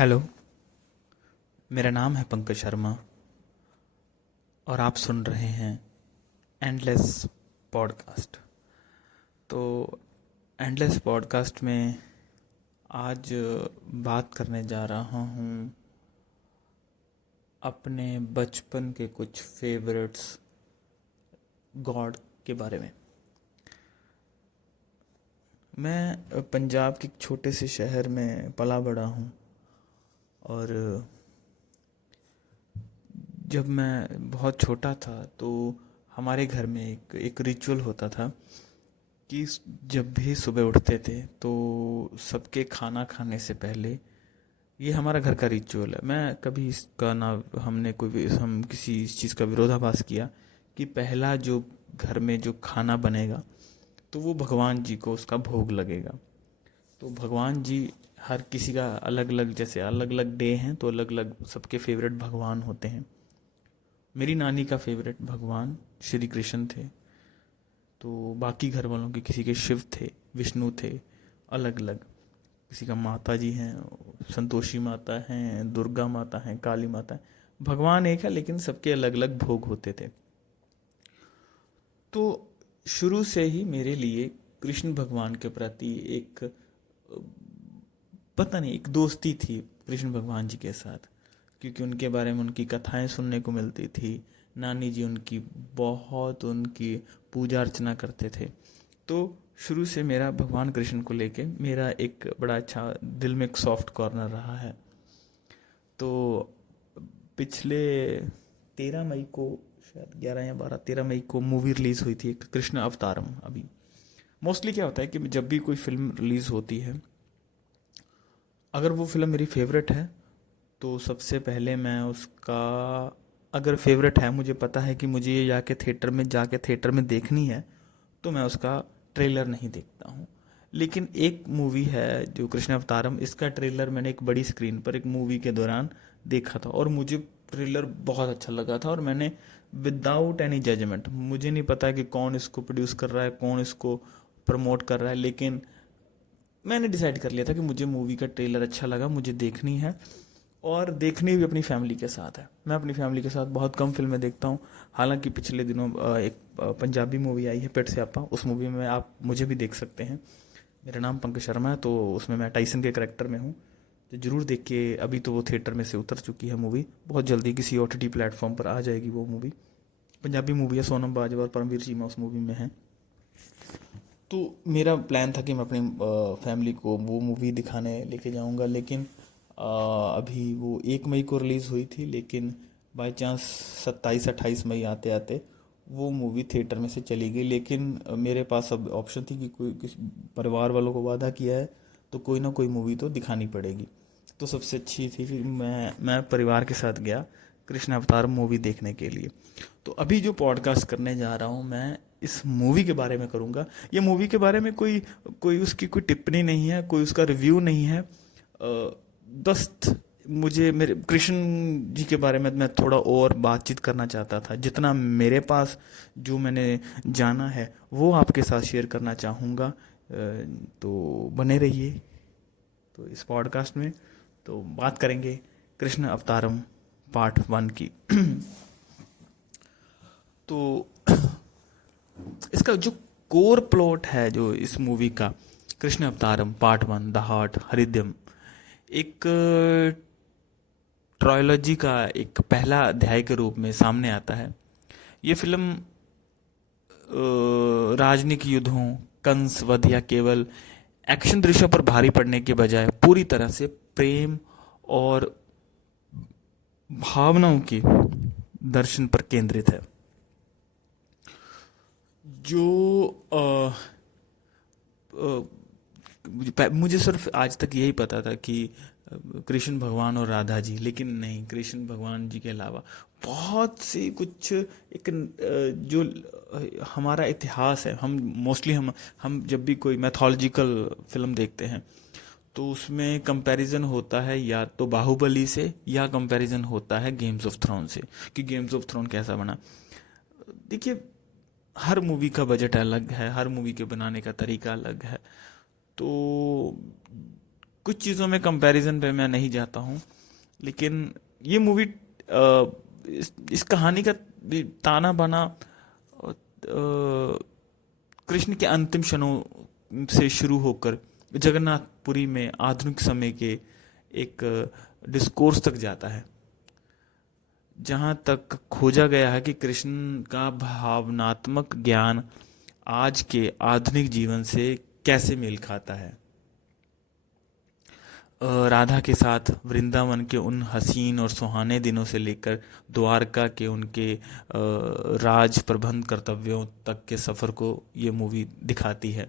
Hello. मेरा नाम है पंकज शर्मा और आप सुन रहे हैं एंडलेस पॉडकास्ट। तो एंडलेस पॉडकास्ट में आज बात करने जा रहा हूँ अपने बचपन के कुछ फेवरेट्स गॉड के बारे में। मैं पंजाब के एक छोटे से शहर में पला बड़ा हूँ और जब मैं बहुत छोटा था तो हमारे घर में एक रिचुअल होता था कि जब भी सुबह उठते थे तो सबके खाना खाने से पहले, ये हमारा घर का रिचुअल है। मैं कभी इसका ना हमने कोई हम किसी इस चीज़ का विरोधाभास किया कि पहला जो घर में जो खाना बनेगा तो वो भगवान जी को उसका भोग लगेगा। तो भगवान जी हर किसी का अलग अलग, जैसे अलग अलग डे हैं तो अलग अलग सबके फेवरेट भगवान होते हैं। मेरी नानी का फेवरेट भगवान श्री कृष्ण थे, तो बाकी घर वालों के किसी के शिव थे, विष्णु थे, अलग अलग। किसी का माता जी हैं, संतोषी माता हैं, दुर्गा माता हैं, काली माता है। भगवान एक है लेकिन सबके अलग अलग भोग होते थे। तो शुरू से ही मेरे लिए कृष्ण भगवान के प्रति एक, पता नहीं, एक दोस्ती थी कृष्ण भगवान जी के साथ, क्योंकि उनके बारे में उनकी कथाएं सुनने को मिलती थी। नानी जी उनकी बहुत उनकी पूजा अर्चना करते थे। तो शुरू से मेरा भगवान कृष्ण को लेके मेरा एक बड़ा अच्छा दिल में एक सॉफ्ट कॉर्नर रहा है। तो पिछले 13 मई को, शायद 11 या 12-13 मई को मूवी रिलीज़ हुई थी एक कृष्ण अवतारम। अभी मोस्टली क्या होता है कि जब भी कोई फिल्म रिलीज़ होती है, अगर वो फिल्म मेरी फेवरेट है तो सबसे पहले मैं उसका, अगर फेवरेट है, मुझे पता है कि मुझे ये जाके थिएटर में देखनी है, तो मैं उसका ट्रेलर नहीं देखता हूँ। लेकिन एक मूवी है जो कृष्ण अवतारम, इसका ट्रेलर मैंने एक बड़ी स्क्रीन पर एक मूवी के दौरान देखा था और मुझे ट्रेलर बहुत अच्छा लगा था। और मैंने विदाउट एनी जजमेंट, मुझे नहीं पता कि कौन इसको प्रोड्यूस कर रहा है, कौन इसको प्रमोट कर रहा है, लेकिन मैंने डिसाइड कर लिया था कि मुझे मूवी का ट्रेलर अच्छा लगा, मुझे देखनी है। और देखनी भी अपनी फैमिली के साथ है। मैं अपनी फैमिली के साथ बहुत कम फिल्में देखता हूँ। हालांकि पिछले दिनों एक पंजाबी मूवी आई है पेट स्यापा, उस मूवी में आप मुझे भी देख सकते हैं। मेरा नाम पंकज शर्मा है, तो उसमें मैं टाइसन के करेक्टर में हूँ। तो जरूर देख के, अभी तो वो थिएटर में से उतर चुकी है मूवी, बहुत जल्दी किसी OTT प्लेटफॉर्म पर आ जाएगी वो मूवी। पंजाबी मूवी है, सोनम बाजवा और परमवीर चीमा उस मूवी में है। तो मेरा प्लान था कि मैं अपनी फैमिली को वो मूवी दिखाने लेके जाऊंगा, लेकिन अभी वो 1 मई को रिलीज़ हुई थी, लेकिन बाय चांस 27-28 मई आते आते वो मूवी थिएटर में से चली गई। लेकिन मेरे पास अब ऑप्शन थी कि कोई किसी परिवार वालों को वादा किया है तो कोई ना कोई मूवी तो दिखानी पड़ेगी। तो सबसे अच्छी थी, फिर मैं परिवार के साथ गया कृष्ण अवतार मूवी देखने के लिए। तो अभी जो पॉडकास्ट करने जा रहा हूँ मैं इस मूवी के बारे में करूँगा। ये मूवी के बारे में कोई कोई उसकी कोई टिप्पणी नहीं है, कोई उसका रिव्यू नहीं है। बस मुझे मेरे कृष्ण जी के बारे में मैं थोड़ा और बातचीत करना चाहता था। जितना मेरे पास जो मैंने जाना है वो आपके साथ शेयर करना चाहूँगा। तो बने रहिए तो इस पॉडकास्ट में। तो बात करेंगे कृष्ण अवतारम पार्ट 1 की। तो इसका जो कोर प्लॉट है जो इस मूवी का, कृष्ण अवतारम पार्ट 1 द हार्ट हरिद्यम, एक ट्रायोलॉजी का एक पहला अध्याय के रूप में सामने आता है। ये फिल्म राजनीतिक युद्धों, कंस वध या केवल एक्शन दृश्यों पर भारी पड़ने के बजाय पूरी तरह से प्रेम और भावनाओं के दर्शन पर केंद्रित है। जो मुझे सिर्फ आज तक यही पता था कि कृष्ण भगवान और राधा जी, लेकिन नहीं, कृष्ण भगवान जी के अलावा बहुत सी कुछ एक जो हमारा इतिहास है, हम मोस्टली हम जब भी कोई मैथोलॉजिकल फिल्म देखते हैं तो उसमें कंपैरिजन होता है या तो बाहुबली से या कंपैरिजन होता है गेम्स ऑफ थ्रोन से, कि गेम्स ऑफ थ्रोन कैसा बना। देखिए, हर मूवी का बजट अलग है, हर मूवी के बनाने का तरीका अलग है। तो कुछ चीज़ों में कंपैरिजन पे मैं नहीं जाता हूँ, लेकिन ये मूवी इस कहानी का भी ताना बाना कृष्ण के अंतिम क्षणों से शुरू होकर जगन्नाथपुरी में आधुनिक समय के एक डिस्कोर्स तक जाता है, जहाँ तक खोजा गया है कि कृष्ण का भावनात्मक ज्ञान आज के आधुनिक जीवन से कैसे मेल खाता है। राधा के साथ वृंदावन के उन हसीन और सुहाने दिनों से लेकर द्वारका के उनके राज प्रबंध कर्तव्यों तक के सफ़र को ये मूवी दिखाती है।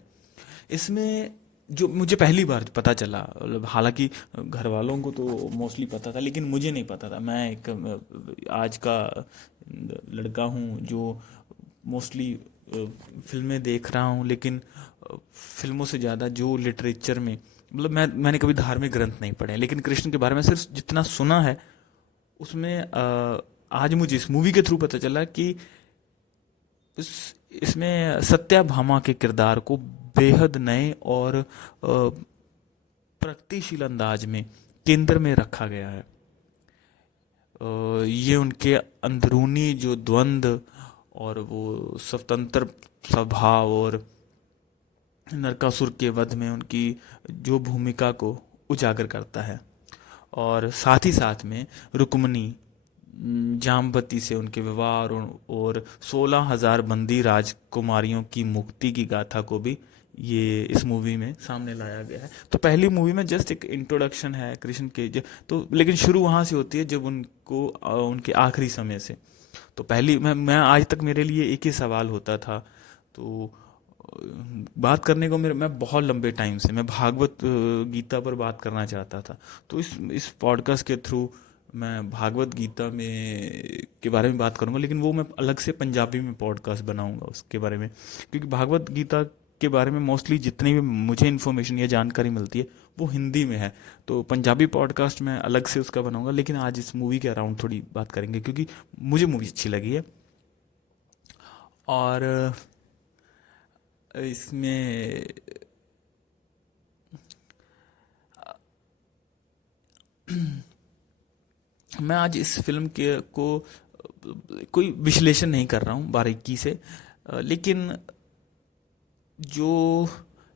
इसमें जो मुझे पहली बार पता चला, मतलब हालांकि घर वालों को तो मोस्टली पता था, लेकिन मुझे नहीं पता था। मैं एक आज का लड़का हूँ जो मोस्टली फिल्में देख रहा हूँ, लेकिन फिल्मों से ज़्यादा जो लिटरेचर में, मतलब मैंने कभी धार्मिक ग्रंथ नहीं पढ़े, लेकिन कृष्ण के बारे में सिर्फ जितना सुना है उसमें आज मुझे इस मूवी के थ्रू पता चला कि इसमें सत्याभामा के किरदार को बेहद नए और प्रगतिशील अंदाज में केंद्र में रखा गया है। ये उनके अंदरूनी जो द्वंद्व और वो स्वतंत्र स्वभाव और नरकासुर के वध में उनकी जो भूमिका को उजागर करता है, और साथ ही साथ में रुक्मणी जामवती से उनके विवाह और 16,000 बंदी राजकुमारियों की मुक्ति की गाथा को भी ये इस मूवी में सामने लाया गया है। तो पहली मूवी में जस्ट एक इंट्रोडक्शन है कृष्ण के तो, लेकिन शुरू वहाँ से होती है जब उनको उनके आखिरी समय से। तो पहली मैं आज तक मेरे लिए एक ही सवाल होता था, तो बात करने को मैं बहुत लंबे टाइम से मैं भागवत गीता पर बात करना चाहता था। तो इस पॉडकास्ट के थ्रू मैं भागवत गीता में के बारे में बात करूंगा, लेकिन वो मैं अलग से पंजाबी में पॉडकास्ट बनाऊंगा उसके बारे में, क्योंकि भागवत गीता के बारे में मोस्टली जितनी भी मुझे इन्फॉर्मेशन या जानकारी मिलती है वो हिंदी में है। तो पंजाबी पॉडकास्ट मैं अलग से उसका बनाऊंगा, लेकिन आज इस मूवी के अराउंड थोड़ी बात करेंगे क्योंकि मुझे मूवी अच्छी लगी है। और इसमें मैं आज इस फिल्म के को कोई विश्लेषण नहीं कर रहा हूँ बारीकी से, लेकिन जो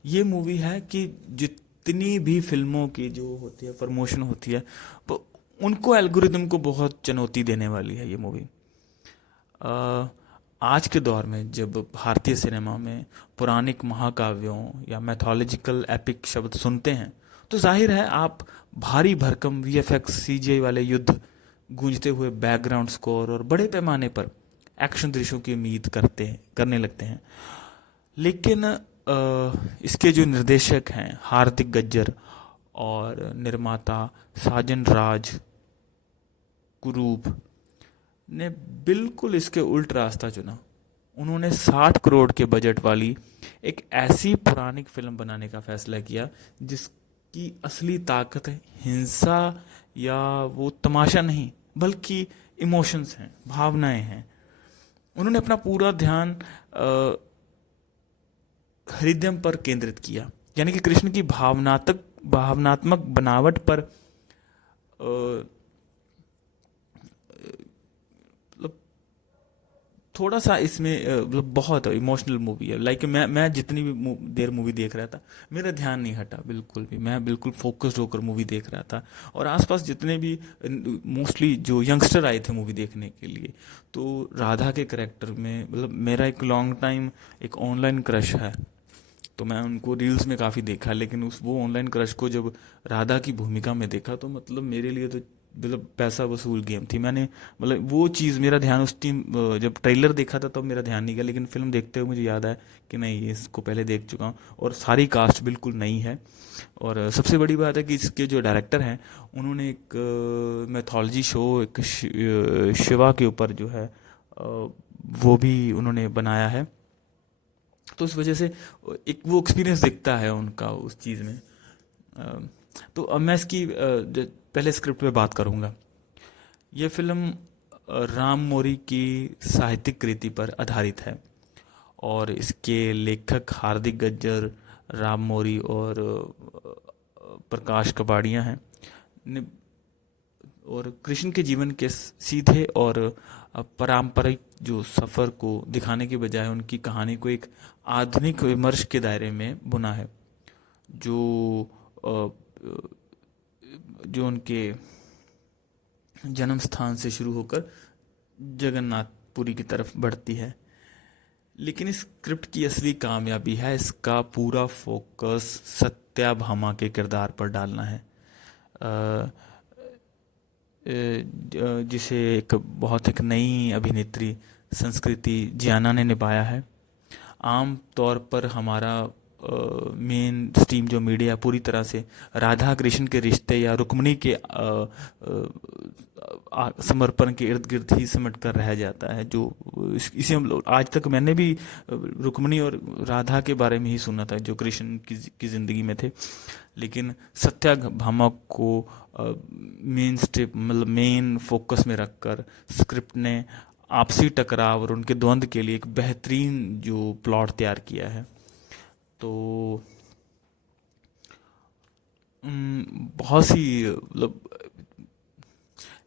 ये मूवी है कि जितनी भी फिल्मों की जो होती है प्रमोशन होती है, तो उनको एल्गोरिदम को बहुत चुनौती देने वाली है ये मूवी। आज के दौर में जब भारतीय सिनेमा में पौराणिक महाकाव्यों या मैथोलॉजिकल एपिक शब्द सुनते हैं, तो जाहिर है आप भारी भरकम वीएफएक्स सीजीआई वाले युद्ध, गूंजते हुए बैकग्राउंड स्कोर और बड़े पैमाने पर एक्शन दृश्यों की उम्मीद करने लगते हैं। लेकिन इसके जो निर्देशक हैं हार्दिक गज्जर और निर्माता साजन राज कुरूप ने बिल्कुल इसके उल्ट रास्ता चुना। उन्होंने 60 करोड़ के बजट वाली एक ऐसी पौराणिक फिल्म बनाने का फैसला किया जिसकी असली ताकत हिंसा या वो तमाशा नहीं, बल्कि इमोशंस हैं, भावनाएं हैं। उन्होंने अपना पूरा ध्यान हृदय पर केंद्रित किया, यानी कि कृष्ण की भावनात्मक बनावट पर थोड़ा सा इसमें मतलब बहुत इमोशनल मूवी है। लाइक मैं जितनी भी देर मूवी देख रहा था मेरा ध्यान नहीं हटा बिल्कुल भी, मैं बिल्कुल फोकस्ड होकर मूवी देख रहा था। और आसपास जितने भी मोस्टली जो यंगस्टर आए थे मूवी देखने के लिए, तो राधा के करेक्टर में मतलब मेरा एक लॉन्ग टाइम एक ऑनलाइन क्रश है, तो मैं उनको रील्स में काफ़ी देखा, लेकिन वो ऑनलाइन क्रश को जब राधा की भूमिका में देखा तो मतलब मेरे लिए तो मतलब पैसा वसूल गेम थी। मैंने मतलब वो चीज़ मेरा ध्यान उस टाइम जब ट्रेलर देखा था तब मेरा ध्यान नहीं गया, लेकिन फिल्म देखते हुए मुझे याद आया कि नहीं इसको पहले देख चुका हूँ। और सारी कास्ट बिल्कुल नई है, और सबसे बड़ी बात है कि इसके जो डायरेक्टर हैं उन्होंने एक मैथोलॉजी शो एक शिवा के ऊपर जो है वो भी उन्होंने बनाया है। तो इस वजह से एक वो एक्सपीरियंस दिखता है उनका उस चीज़ में। तो अब मैं इसकी पहले स्क्रिप्ट पे बात करूँगा। ये फिल्म राम मोरी की साहित्यिक कृति पर आधारित है, और इसके लेखक हार्दिक गज्जर, राम मोरी और प्रकाश कबाड़िया हैं। और कृष्ण के जीवन के सीधे और पारंपरिक जो सफ़र को दिखाने के बजाय उनकी कहानी को एक आधुनिक विमर्श के दायरे में बुना है, जो जो उनके जन्म स्थान से शुरू होकर जगन्नाथपुरी की तरफ बढ़ती है। लेकिन इस स्क्रिप्ट की असली कामयाबी है इसका पूरा फोकस सत्याभामा के किरदार पर डालना है, जिसे एक नई अभिनेत्री संस्कृति जियाना ने निभाया है। आम तौर पर हमारा मेन स्ट्रीम जो मीडिया पूरी तरह से राधा कृष्ण के रिश्ते या रुक्मिणी के समर्पण के इर्द गिर्द ही सिमट कर रह जाता है। जो इसे हम लोग आज तक, मैंने भी रुक्मिणी और राधा के बारे में ही सुना था जो कृष्ण की ज़िंदगी में थे, लेकिन सत्याभामा को मेन स्ट्रिप मतलब मेन फोकस में रखकर स्क्रिप्ट ने आपसी टकराव और उनके द्वंद्व के लिए एक बेहतरीन जो प्लॉट तैयार किया है। तो बहुत सी मतलब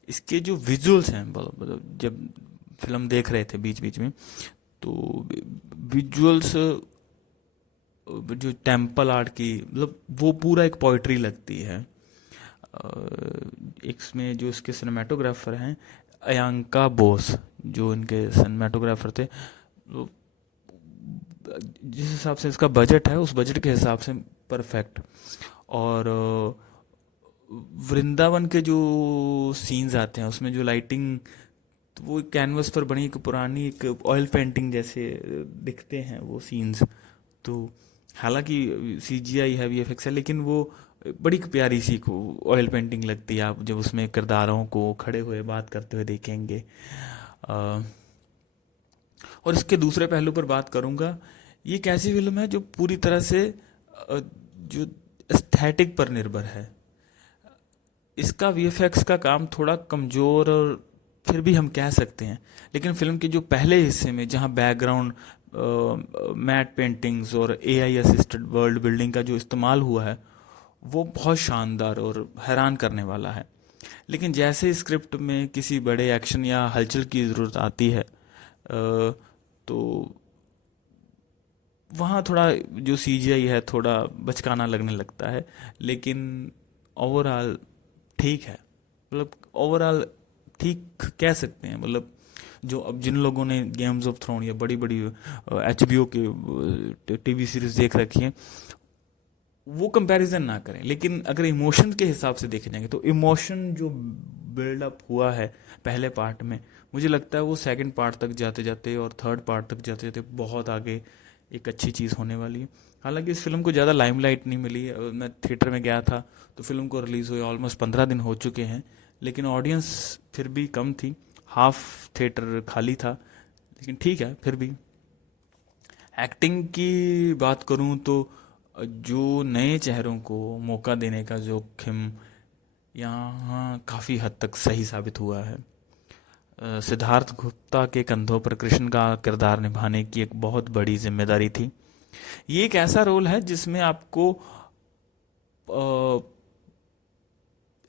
इसके जो विजुअल्स हैं, मतलब जब फिल्म देख रहे थे बीच बीच में, तो विजुअल्स जो टेम्पल आर्ट की मतलब वो पूरा एक पोइट्री लगती है। इसमें जो इसके सिनेमाटोग्राफर हैं अयांका बोस, जो इनके सिनेमाटोग्राफर थे, जिस हिसाब से इसका बजट है उस बजट के हिसाब से परफेक्ट। और वृंदावन के जो सीन्स आते हैं उसमें जो लाइटिंग, तो वो कैनवस पर बनी एक पुरानी एक ऑयल पेंटिंग जैसे दिखते हैं वो सीन्स। तो हालांकि सीजीआई है, वीएफएक्स है, लेकिन वो बड़ी प्यारी सी ऑयल पेंटिंग लगती है आप जब उसमें किरदारों को खड़े हुए बात करते हुए देखेंगे। और इसके दूसरे पहलू पर बात करूंगा, ये एक ऐसी फिल्म है जो पूरी तरह से जो एस्थेटिक पर निर्भर है। इसका वीएफएक्स का काम थोड़ा कमज़ोर और फिर भी हम कह सकते हैं, लेकिन फिल्म के जो पहले हिस्से में जहां बैकग्राउंड मैट पेंटिंग्स और एआई असिस्टेड वर्ल्ड बिल्डिंग का जो इस्तेमाल हुआ है वो बहुत शानदार और हैरान करने वाला है। लेकिन जैसे स्क्रिप्ट में किसी बड़े एक्शन या हलचल की ज़रूरत आती है तो वहाँ थोड़ा जो सीजीआई है थोड़ा बचकाना लगने लगता है। लेकिन ओवरऑल ठीक है, मतलब ओवरऑल ठीक कह सकते हैं। मतलब जो अब जिन लोगों ने गेम्स ऑफ थ्रोन या बड़ी बड़ी एचबीओ के टीवी सीरीज देख रखी है वो कंपैरिजन ना करें, लेकिन अगर इमोशन के हिसाब से देखे जाएंगे तो इमोशन जो बिल्डअप हुआ है पहले पार्ट में, मुझे लगता है वो सेकंड पार्ट तक जाते जाते और थर्ड पार्ट तक जाते जाते बहुत आगे एक अच्छी चीज़ होने वाली है। हालांकि इस फिल्म को ज़्यादा लाइमलाइट नहीं मिली है। मैं थिएटर में गया था तो फिल्म को रिलीज़ हुए ऑलमोस्ट 15 दिन हो चुके हैं, लेकिन ऑडियंस फिर भी कम थी, हाफ थिएटर खाली था, लेकिन ठीक है। फिर भी एक्टिंग की बात करूं तो जो नए चेहरों को मौका देने का जोखिम यहाँ काफ़ी हद तक सही साबित हुआ है। सिद्धार्थ गुप्ता के कंधों पर कृष्ण का किरदार निभाने की एक बहुत बड़ी जिम्मेदारी थी। ये एक ऐसा रोल है जिसमें आपको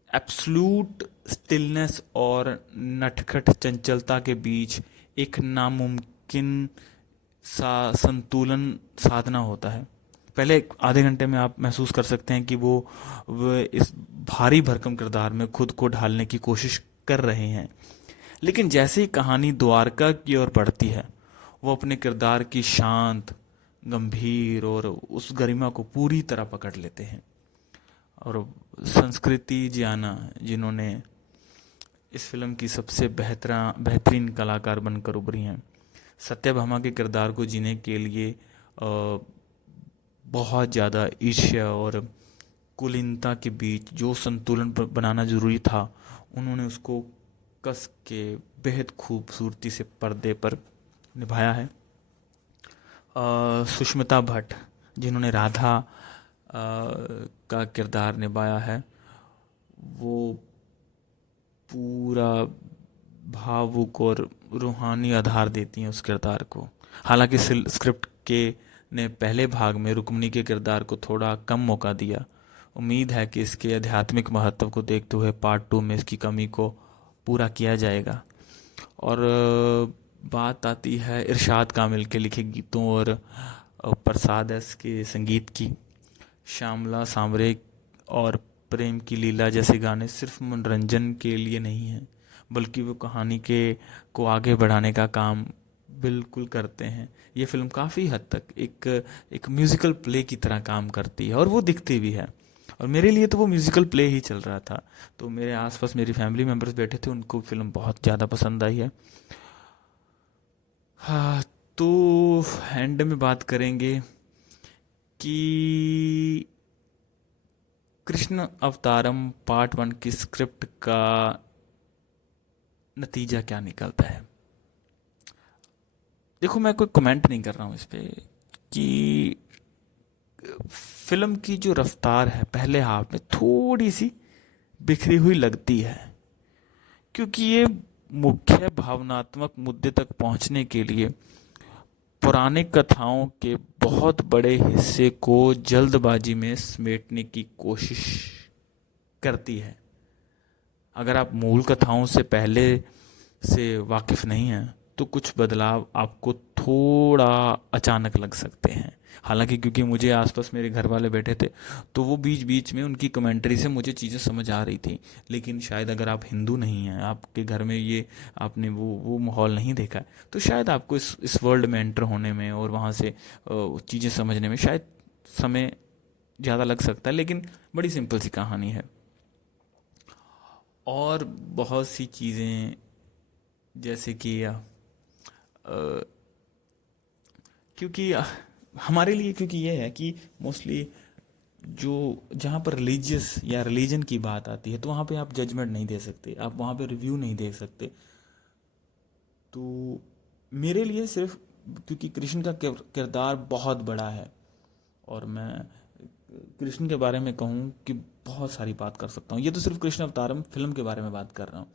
एब्सोल्यूट स्टिलनेस और नटखट चंचलता के बीच एक नामुमकिन सा संतुलन साधना होता है। पहले आधे घंटे में आप महसूस कर सकते हैं कि वो इस भारी भरकम किरदार में खुद को ढालने की कोशिश कर रहे हैं, लेकिन जैसे ही कहानी द्वारका की ओर बढ़ती है वो अपने किरदार की शांत, गंभीर और उस गरिमा को पूरी तरह पकड़ लेते हैं। और संस्कृति जियाना, जिन्होंने इस फिल्म की सबसे बेहतरीन कलाकार बनकर उभरी हैं, सत्यभामा के किरदार को जीने के लिए बहुत ज़्यादा ईर्ष्या और कुलीनता के बीच जो संतुलन बनाना जरूरी था, उन्होंने उसको कस के बेहद खूबसूरती से पर्दे पर निभाया है। सुष्मिता भट्ट, जिन्होंने राधा का किरदार निभाया है, वो पूरा भावुक और रूहानी आधार देती हैं उस किरदार को। हालांकि स्क्रिप्ट के ने पहले भाग में रुक्मिणी के किरदार को थोड़ा कम मौका दिया, उम्मीद है कि इसके आध्यात्मिक महत्व को देखते हुए पार्ट 2 में इसकी कमी को पूरा किया जाएगा। और बात आती है इरशाद कामिल के लिखे गीतों और प्रसाद एस के संगीत की। श्यामला सांवरे और प्रेम की लीला जैसे गाने सिर्फ मनोरंजन के लिए नहीं हैं, बल्कि वो कहानी के को आगे बढ़ाने का काम बिल्कुल करते हैं। ये फिल्म काफ़ी हद तक एक म्यूज़िकल प्ले की तरह काम करती है, और वो दिखती भी है। और मेरे लिए तो वो म्यूज़िकल प्ले ही चल रहा था। तो मेरे आसपास मेरी फैमिली मेम्बर्स बैठे थे, उनको फिल्म बहुत ज़्यादा पसंद आई है। हाँ, तो एंड में बात करेंगे कि कृष्ण अवतारम पार्ट 1 की स्क्रिप्ट का नतीजा क्या निकलता है। देखो, मैं कोई कमेंट नहीं कर रहा हूँ इस पे कि फिल्म की जो रफ्तार है पहले हाफ में थोड़ी सी बिखरी हुई लगती है, क्योंकि ये मुख्य भावनात्मक मुद्दे तक पहुंचने के लिए पुराने कथाओं के बहुत बड़े हिस्से को जल्दबाजी में समेटने की कोशिश करती है। अगर आप मूल कथाओं से पहले से वाकिफ नहीं हैं तो कुछ बदलाव आपको थोड़ा अचानक लग सकते हैं। हालांकि क्योंकि मुझे आसपास मेरे घर वाले बैठे थे, तो वो बीच बीच में उनकी कमेंट्री से मुझे चीज़ें समझ आ रही थी। लेकिन शायद अगर आप हिंदू नहीं हैं, आपके घर में ये आपने वो माहौल नहीं देखा है, तो शायद आपको इस वर्ल्ड में एंटर होने में और वहाँ से चीज़ें समझने में शायद समय ज़्यादा लग सकता है। लेकिन बड़ी सिंपल सी कहानी है, और बहुत सी चीज़ें जैसे कि क्योंकि हमारे लिए, क्योंकि ये है कि मोस्टली जो जहाँ पर रिलीजियस या रिलीजन की बात आती है तो वहाँ पे आप जजमेंट नहीं दे सकते, आप वहाँ पे रिव्यू नहीं दे सकते। तो मेरे लिए सिर्फ क्योंकि कृष्ण का किरदार बहुत बड़ा है, और मैं कृष्ण के बारे में कहूँ कि बहुत सारी बात कर सकता हूँ। ये तो सिर्फ कृष्ण अवतारम फिल्म के बारे में बात कर रहा हूँ,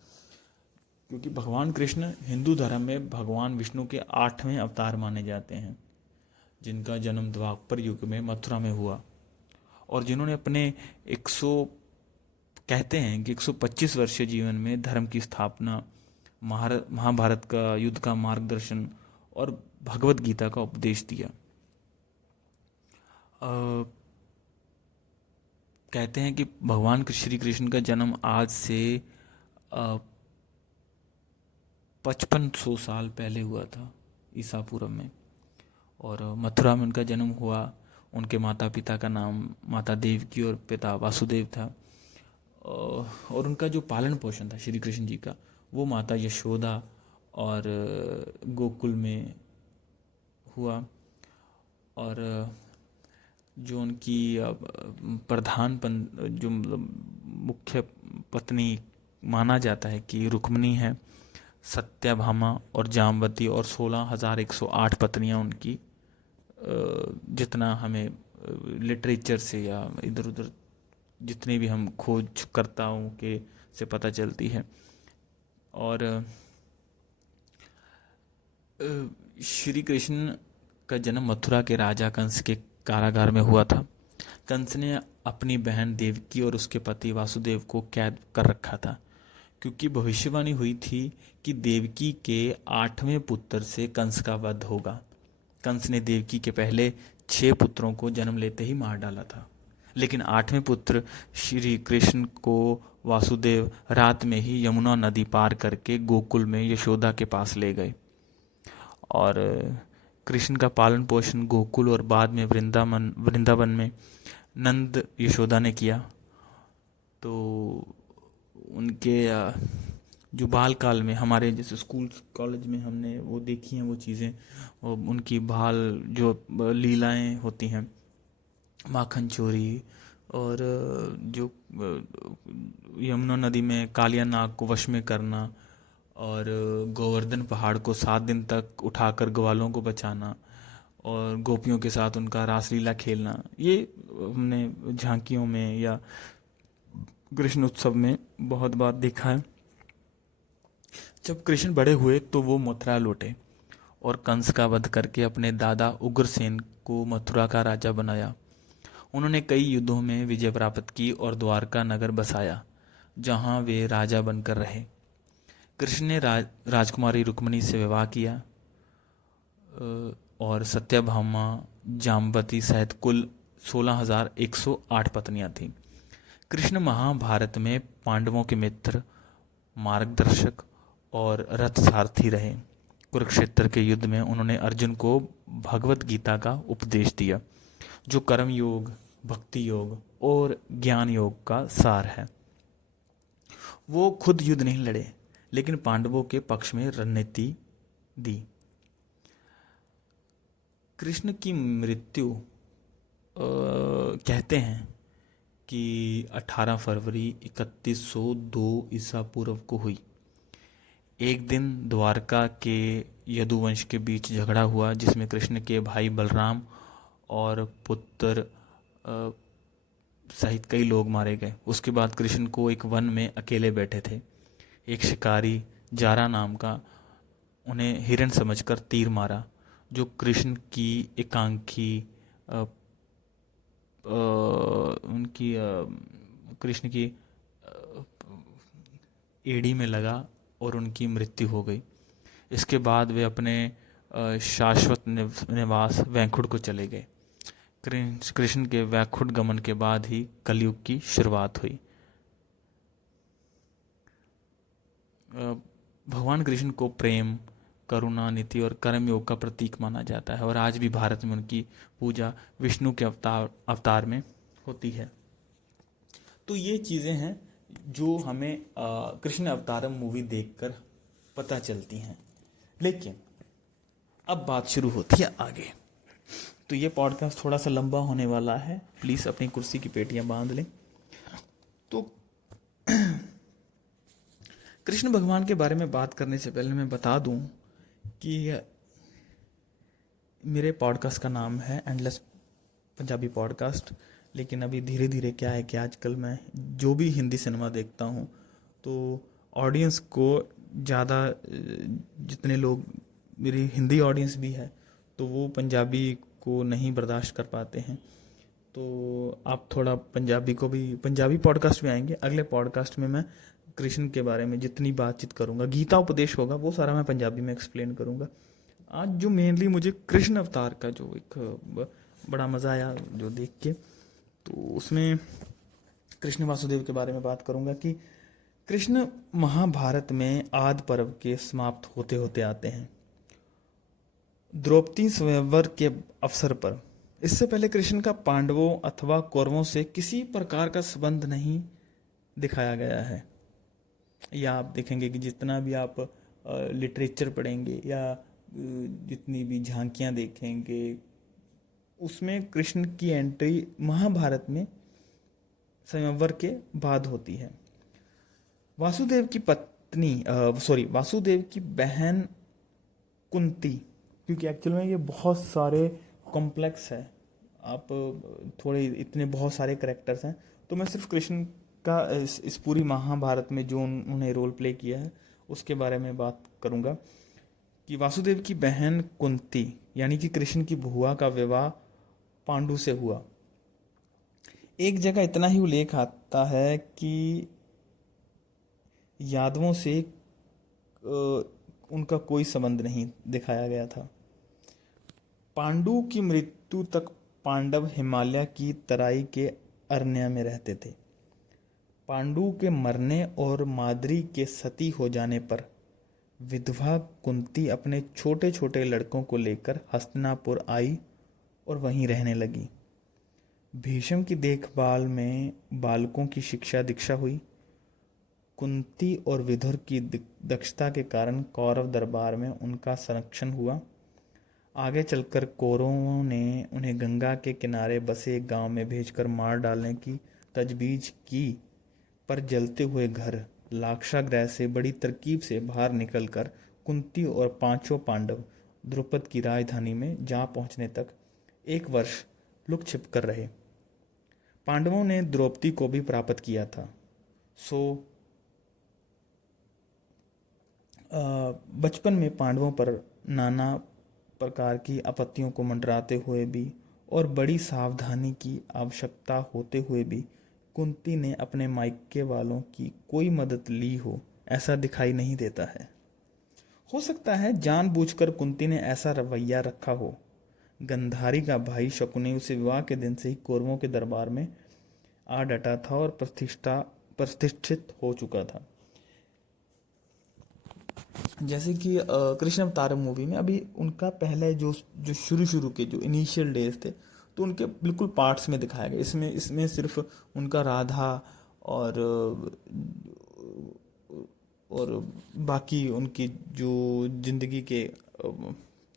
क्योंकि भगवान कृष्ण हिंदू धर्म में भगवान विष्णु के 8वें अवतार माने जाते हैं, जिनका जन्म द्वापर युग में मथुरा में हुआ, और जिन्होंने अपने 100 कहते हैं कि 125 वर्षीय जीवन में धर्म की स्थापना, महाभारत का युद्ध का मार्गदर्शन और भगवत गीता का उपदेश दिया। कहते हैं कि भगवान श्री कृष्ण का जन्म आज से 5500 साल पहले हुआ था, ईसा पूर्व में, और मथुरा में उनका जन्म हुआ। उनके माता पिता का नाम माता देवकी और पिता वासुदेव था, और उनका जो पालन पोषण था श्री कृष्ण जी का, वो माता यशोदा और गोकुल में हुआ। और जो उनकी जो मुख्य पत्नी माना जाता है कि रुक्मिणी है, सत्यभामा और जामवती, और 16,108 पत्नियां उनकी, जितना हमें लिटरेचर से या इधर उधर जितने भी हम खोजकर्ताओं के से पता चलती है। और श्री कृष्ण का जन्म मथुरा के राजा कंस के कारागार में हुआ था। कंस ने अपनी बहन देवकी और उसके पति वासुदेव को कैद कर रखा था, क्योंकि भविष्यवाणी हुई थी कि देवकी के 8वें पुत्र से कंस का वध होगा। कंस ने देवकी के पहले 6 पुत्रों को जन्म लेते ही मार डाला था, लेकिन 8वें पुत्र श्री कृष्ण को वासुदेव रात में ही यमुना नदी पार करके गोकुल में यशोदा के पास ले गए, और कृष्ण का पालन पोषण गोकुल और बाद में वृंदावन में नंद यशोदा ने किया। तो उनके जो बाल काल में हमारे जैसे स्कूल कॉलेज में हमने वो देखी हैं वो चीज़ें, और उनकी बाल जो लीलाएं होती हैं, माखन चोरी, और जो यमुना नदी में कालिया नाग को वश में करना, और गोवर्धन पहाड़ को 7 दिन तक उठाकर ग्वालों को बचाना, और गोपियों के साथ उनका रासलीला खेलना, ये हमने झांकियों में या कृष्ण उत्सव में बहुत बार देखा है। जब कृष्ण बड़े हुए तो वो मथुरा लौटे और कंस का वध करके अपने दादा उग्रसेन को मथुरा का राजा बनाया। उन्होंने कई युद्धों में विजय प्राप्त की और द्वारका नगर बसाया, जहां वे राजा बनकर रहे। कृष्ण ने राजकुमारी रुक्मिणी से विवाह किया और सत्यभामा, जाम्बती सहित कुल 16,108 पत्नियां थीं। कृष्ण महाभारत में पांडवों के मित्र, मार्गदर्शक और रथ सारथी रहे। कुरुक्षेत्र के युद्ध में उन्होंने अर्जुन को भगवत गीता का उपदेश दिया, जो कर्म योग, भक्ति योग और ज्ञान योग का सार है। वो खुद युद्ध नहीं लड़े, लेकिन पांडवों के पक्ष में रणनीति दी। कृष्ण की मृत्यु कहते हैं कि 18 फरवरी 3102 ईसा पूर्व को हुई। एक दिन द्वारका के यदुवंश के बीच झगड़ा हुआ, जिसमें कृष्ण के भाई बलराम और पुत्र सहित कई लोग मारे गए। उसके बाद कृष्ण को एक वन में अकेले बैठे थे। एक शिकारी जारा नाम का उन्हें हिरण समझकर तीर मारा, जो कृष्ण की एकांकी कृष्ण की एड़ी में लगा और उनकी मृत्यु हो गई। इसके बाद वे अपने शाश्वत निवास वैकुंठ को चले गए। कृष्ण के वैकुंठ गमन के बाद ही कलयुग की शुरुआत हुई। भगवान कृष्ण को प्रेम, करुणा, नीति और कर्म योग का प्रतीक माना जाता है और आज भी भारत में उनकी पूजा विष्णु के अवतार में होती है। तो ये चीज़ें हैं जो हमें कृष्ण अवतारम मूवी देखकर पता चलती हैं। लेकिन अब बात शुरू होती है आगे। तो ये पॉडकास्ट थोड़ा सा लंबा होने वाला है, प्लीज़ अपनी कुर्सी की पेटियां बांध लें। तो कृष्ण भगवान के बारे में बात करने से पहले मैं बता दूं कि मेरे पॉडकास्ट का नाम है एंडलेस पंजाबी पॉडकास्ट। लेकिन अभी धीरे धीरे क्या है कि आजकल मैं जो भी हिंदी सिनेमा देखता हूँ तो ऑडियंस को ज़्यादा, जितने लोग मेरी हिंदी ऑडियंस भी है तो वो पंजाबी को नहीं बर्दाश्त कर पाते हैं। तो आप थोड़ा पंजाबी को भी, पंजाबी पॉडकास्ट में आएंगे। अगले पॉडकास्ट में मैं कृष्ण के बारे में जितनी बातचीत करूँगा, गीता उपदेश होगा, वो सारा मैं पंजाबी में एक्सप्लेन करूँगा। आज जो मेनली मुझे कृष्ण अवतार का जो एक बड़ा मज़ा आया जो देख के, तो उसमें कृष्ण वासुदेव के बारे में बात करूँगा कि कृष्ण महाभारत में आदि पर्व के समाप्त होते होते आते हैं, द्रौपदी स्वयंवर के अवसर पर। इससे पहले कृष्ण का पांडवों अथवा कौरवों से किसी प्रकार का संबंध नहीं दिखाया गया है। या आप देखेंगे कि जितना भी आप लिटरेचर पढ़ेंगे या जितनी भी झांकियाँ देखेंगे, उसमें कृष्ण की एंट्री महाभारत में स्वयंवर के बाद होती है। वासुदेव की वासुदेव की बहन कुंती, क्योंकि एक्चुअल में ये बहुत सारे कॉम्प्लेक्स है, आप थोड़े इतने बहुत सारे कैरेक्टर्स हैं, तो मैं सिर्फ कृष्ण का इस पूरी महाभारत में जो उन्होंने रोल प्ले किया है उसके बारे में बात करूँगा। कि वासुदेव की बहन कुंती यानी कि कृष्ण की बुआ का विवाह पांडु से हुआ। एक जगह इतना ही उल्लेख आता है कि यादवों से उनका कोई संबंध नहीं दिखाया गया था। पांडु की मृत्यु तक पांडव हिमालय की तराई के अरण्य में रहते थे। पांडु के मरने और माद्री के सती हो जाने पर विधवा कुंती अपने छोटे छोटे लड़कों को लेकर हस्तिनापुर आई और वहीं रहने लगी। भीष्म की देखभाल में बालकों की शिक्षा दीक्षा हुई। कुंती और विदुर की दक्षता के कारण कौरव दरबार में उनका संरक्षण हुआ। आगे चलकर कौरवों ने उन्हें गंगा के किनारे बसे एक गांव में भेजकर मार डालने की तजवीज़ की, पर जलते हुए घर लाक्षागृह से बड़ी तरकीब से बाहर निकलकर कुंती और पांचों पांडव द्रुपद की राजधानी में जा पहुंचने तक 1 वर्ष लुक छिप कर रहे। पांडवों ने द्रौपदी को भी प्राप्त किया था। बचपन में पांडवों पर नाना प्रकार की आपत्तियों को मंडराते हुए भी और बड़ी सावधानी की आवश्यकता होते हुए भी कुंती ने अपने मायके वालों की कोई मदद ली हो, ऐसा दिखाई नहीं देता है। हो सकता है जानबूझकर कुंती ने ऐसा रवैया रखा हो। गंधारी का भाई शकुनी उसे विवाह के दिन से ही कौरवों के दरबार में आ डटा था और प्रतिष्ठित हो चुका था। जैसे कि कृष्ण अवतार मूवी में अभी उनका पहले जो जो शुरू शुरू के जो इनिशियल डेज थे, तो उनके बिल्कुल पार्ट्स में दिखाया गया। इसमें इसमें सिर्फ उनका राधा और और बाकी उनकी जो जिंदगी के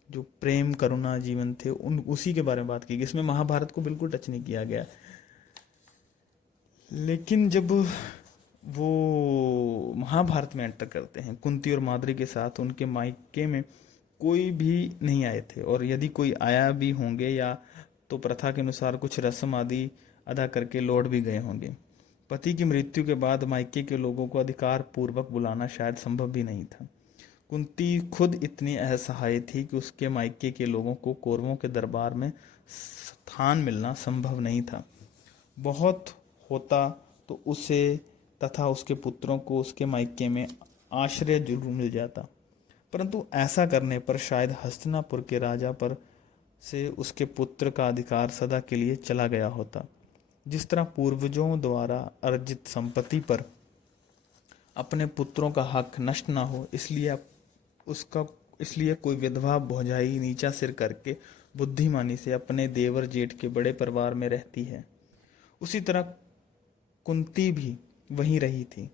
जो प्रेम करुणा जीवन थे उन उसी के बारे में बात की गई। इसमें महाभारत को बिल्कुल टच नहीं किया गया। लेकिन जब वो महाभारत में एंटर करते हैं कुंती और माद्री के साथ, उनके मायके में कोई भी नहीं आए थे, और यदि कोई आया भी होंगे या तो प्रथा के अनुसार कुछ रस्म आदि अदा करके लौट भी गए होंगे। पति की मृत्यु के बाद मायके के लोगों को अधिकार पूर्वक बुलाना शायद संभव भी नहीं था। कुंती खुद इतनी असहाय थी कि उसके मायके के लोगों को कौरवों के दरबार में स्थान मिलना संभव नहीं था। बहुत होता तो उसे तथा उसके पुत्रों को उसके मायके में आश्रय जरूर मिल जाता, परंतु ऐसा करने पर शायद हस्तिनापुर के राजा पर से उसके पुत्र का अधिकार सदा के लिए चला गया होता। जिस तरह पूर्वजों द्वारा अर्जित संपत्ति पर अपने पुत्रों का हक नष्ट न हो, इसलिए कोई विधवा भौजाई नीचा सिर करके बुद्धिमानी से अपने देवर जेठ के बड़े परिवार में रहती है, उसी तरह कुंती भी वहीं रही थी।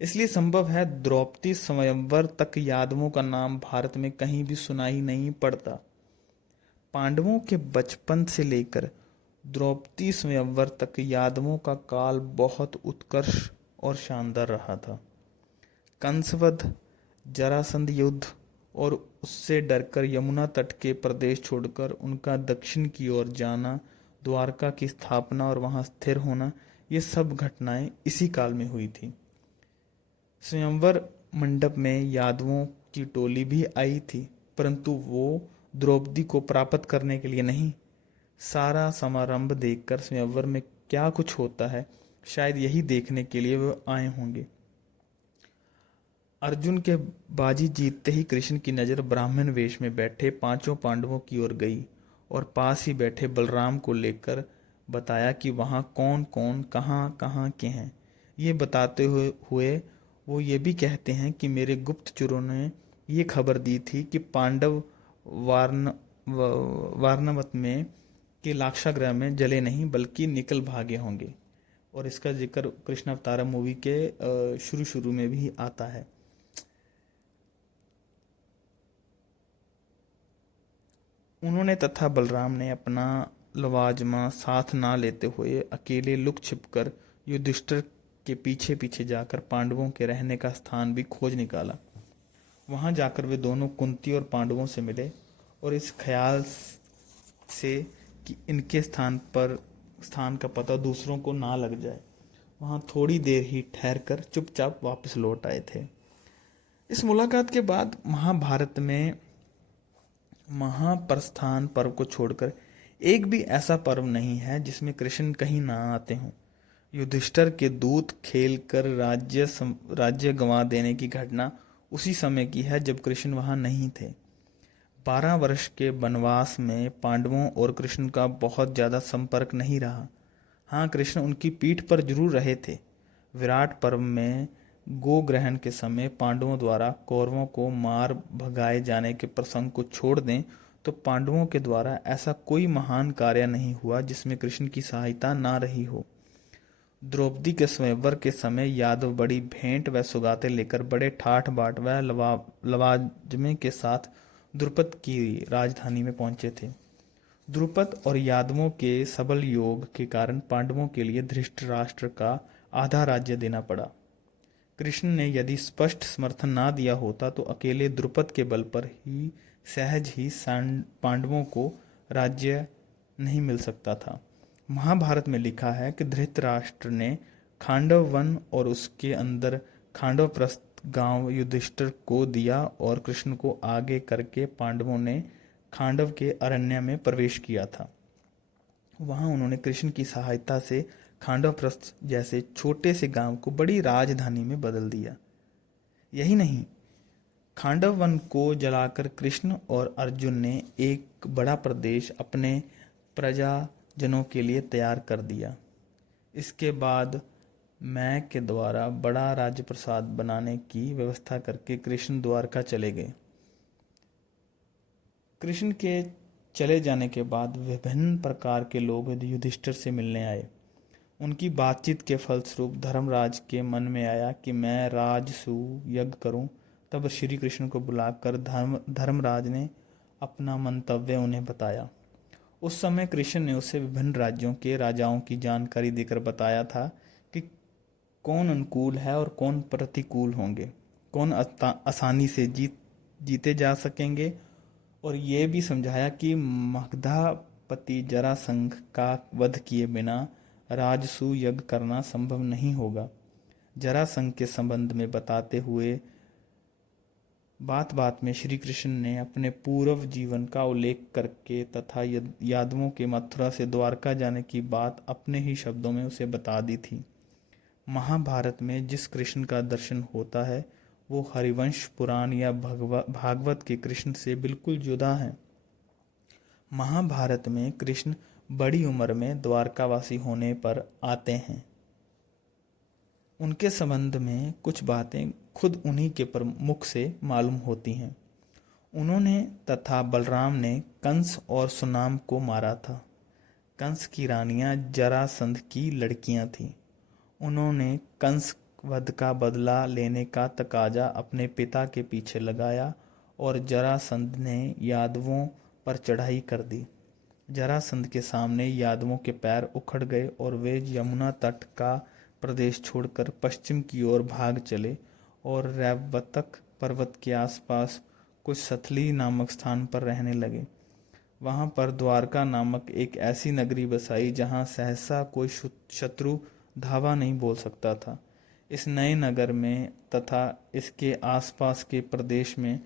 इसलिए संभव है द्रौपदी स्वयंवर तक यादवों का नाम भारत में कहीं भी सुनाई नहीं पड़ता। पांडवों के बचपन से लेकर द्रौपदी स्वयंवर तक यादवों का काल बहुत उत्कर्ष और शानदार रहा था। कंसवध, जरासंध युद्ध और उससे डरकर यमुना तट के प्रदेश छोड़कर उनका दक्षिण की ओर जाना, द्वारका की स्थापना और वहां स्थिर होना, ये सब घटनाएं इसी काल में हुई थी। स्वयंवर मंडप में यादवों की टोली भी आई थी, परंतु वो द्रौपदी को प्राप्त करने के लिए नहीं। सारा समारंभ देखकर स्वयंवर में क्या कुछ होता है, शायद यही देखने के लिए वे आए होंगे। अर्जुन के बाजी जीतते ही कृष्ण की नजर ब्राह्मण वेश में बैठे पांचों पांडवों की ओर गई और पास ही बैठे बलराम को लेकर बताया कि वहाँ कौन कौन कहाँ कहाँ के हैं। ये बताते हुए वो ये भी कहते हैं कि मेरे गुप्तचरों ने ये खबर दी थी कि पांडव वारनावत में के लाक्षागृह में जले नहीं बल्कि निकल भागे होंगे। और इसका जिक्र कृष्ण अवतार मूवी के शुरू शुरू में भी आता है। उन्होंने तथा बलराम ने अपना लवाजमा साथ ना लेते हुए अकेले लुक छिपकर युधिष्ठिर के पीछे पीछे जाकर पांडवों के रहने का स्थान भी खोज निकाला। वहां जाकर वे दोनों कुंती और पांडवों से मिले और इस ख्याल से कि इनके स्थान का पता दूसरों को ना लग जाए, वहां थोड़ी देर ही ठहरकर चुपचाप वापस लौट आए थे। इस मुलाकात के बाद महाभारत में महाप्रस्थान पर्व को छोड़कर एक भी ऐसा पर्व नहीं है जिसमें कृष्ण कहीं ना आते हों। युधिष्ठिर के दूत खेल कर राज्य गंवा देने की घटना उसी समय की है जब कृष्ण वहां नहीं थे। 12 वर्ष के वनवास में पांडवों और कृष्ण का बहुत ज्यादा संपर्क नहीं रहा। हाँ, कृष्ण उनकी पीठ पर जरूर रहे थे। विराट पर्व में गो ग्रहण के समय पांडवों द्वारा कौरवों को मार भगाए जाने के प्रसंग को छोड़ दें तो पांडवों के द्वारा ऐसा कोई महान कार्य नहीं हुआ जिसमें कृष्ण की सहायता ना रही हो। द्रौपदी के स्वयंवर के समय यादव बड़ी भेंट व सौगातें लेकर बड़े ठाठ बाट व लवाजमे के साथ द्रुपद की राजधानी में पहुंचे थे। द्रुपद और यादवों के सबल योग के कारण पांडवों के लिए धृतराष्ट्र का आधा राज्य देना पड़ा। कृष्ण ने यदि स्पष्ट समर्थन ना दिया होता तो अकेले द्रुपद के बल पर ही सहज ही पांडवों को राज्य नहीं मिल सकता था। महाभारत में लिखा है कि धृतराष्ट्र ने खांडव वन और उसके अंदर खांडवप्रस्थ गांव युधिष्ठिर को दिया और कृष्ण को आगे करके पांडवों ने खांडव के अरण्य में प्रवेश किया था। वहाँ उन्होंने कृष्ण की सहायता से खांडवप्रस्थ जैसे छोटे से गांव को बड़ी राजधानी में बदल दिया। यही नहीं, खांडव वन को जलाकर कृष्ण और अर्जुन ने एक बड़ा प्रदेश अपने प्रजाजनों के लिए तैयार कर दिया। इसके बाद मैं के द्वारा बड़ा राजप्रसाद बनाने की व्यवस्था करके कृष्ण द्वारका चले गए। कृष्ण के चले जाने के बाद विभिन्न प्रकार के लोग युधिष्ठिर से मिलने आए। उनकी बातचीत के फलस्वरूप धर्मराज के मन में आया कि मैं राजसूय यज्ञ करूं। तब श्री कृष्ण को बुलाकर धर्मराज ने अपना मंतव्य उन्हें बताया। उस समय कृष्ण ने उसे विभिन्न राज्यों के राजाओं की जानकारी देकर बताया था कि कौन अनुकूल है और कौन प्रतिकूल होंगे, कौन आसानी से जीते जा सकेंगे, और ये भी समझाया कि मगधापति जरासंध का वध किए बिना राजसूय यज्ञ करना संभव नहीं होगा। जरासंध के संबंध में बताते हुए बात बात में श्री कृष्ण ने अपने पूर्व जीवन का उल्लेख करके तथा यादवों के मथुरा से द्वारका जाने की बात अपने ही शब्दों में उसे बता दी थी। महाभारत में जिस कृष्ण का दर्शन होता है वो हरिवंश पुराण या भागवत के कृष्ण से बिल्कुल जुदा है। महाभारत में कृष्ण बड़ी उम्र में द्वारकावासी होने पर आते हैं। उनके संबंध में कुछ बातें खुद उन्हीं के मुख से मालूम होती हैं। उन्होंने तथा बलराम ने कंस और सुनाम को मारा था। कंस की रानियां जरासंध की लड़कियां थीं। उन्होंने कंस वध का बदला लेने का तकाजा अपने पिता के पीछे लगाया और जरासंध ने यादवों पर चढ़ाई कर दी। जरासंध के सामने यादवों के पैर उखड़ गए और वे यमुना तट का प्रदेश छोड़कर पश्चिम की ओर भाग चले और रैवतक पर्वत के आसपास कुछ सथली नामक स्थान पर रहने लगे। वहां पर द्वारका नामक एक ऐसी नगरी बसाई जहां सहसा कोई शत्रु धावा नहीं बोल सकता था। इस नए नगर में तथा इसके आसपास के प्रदेश में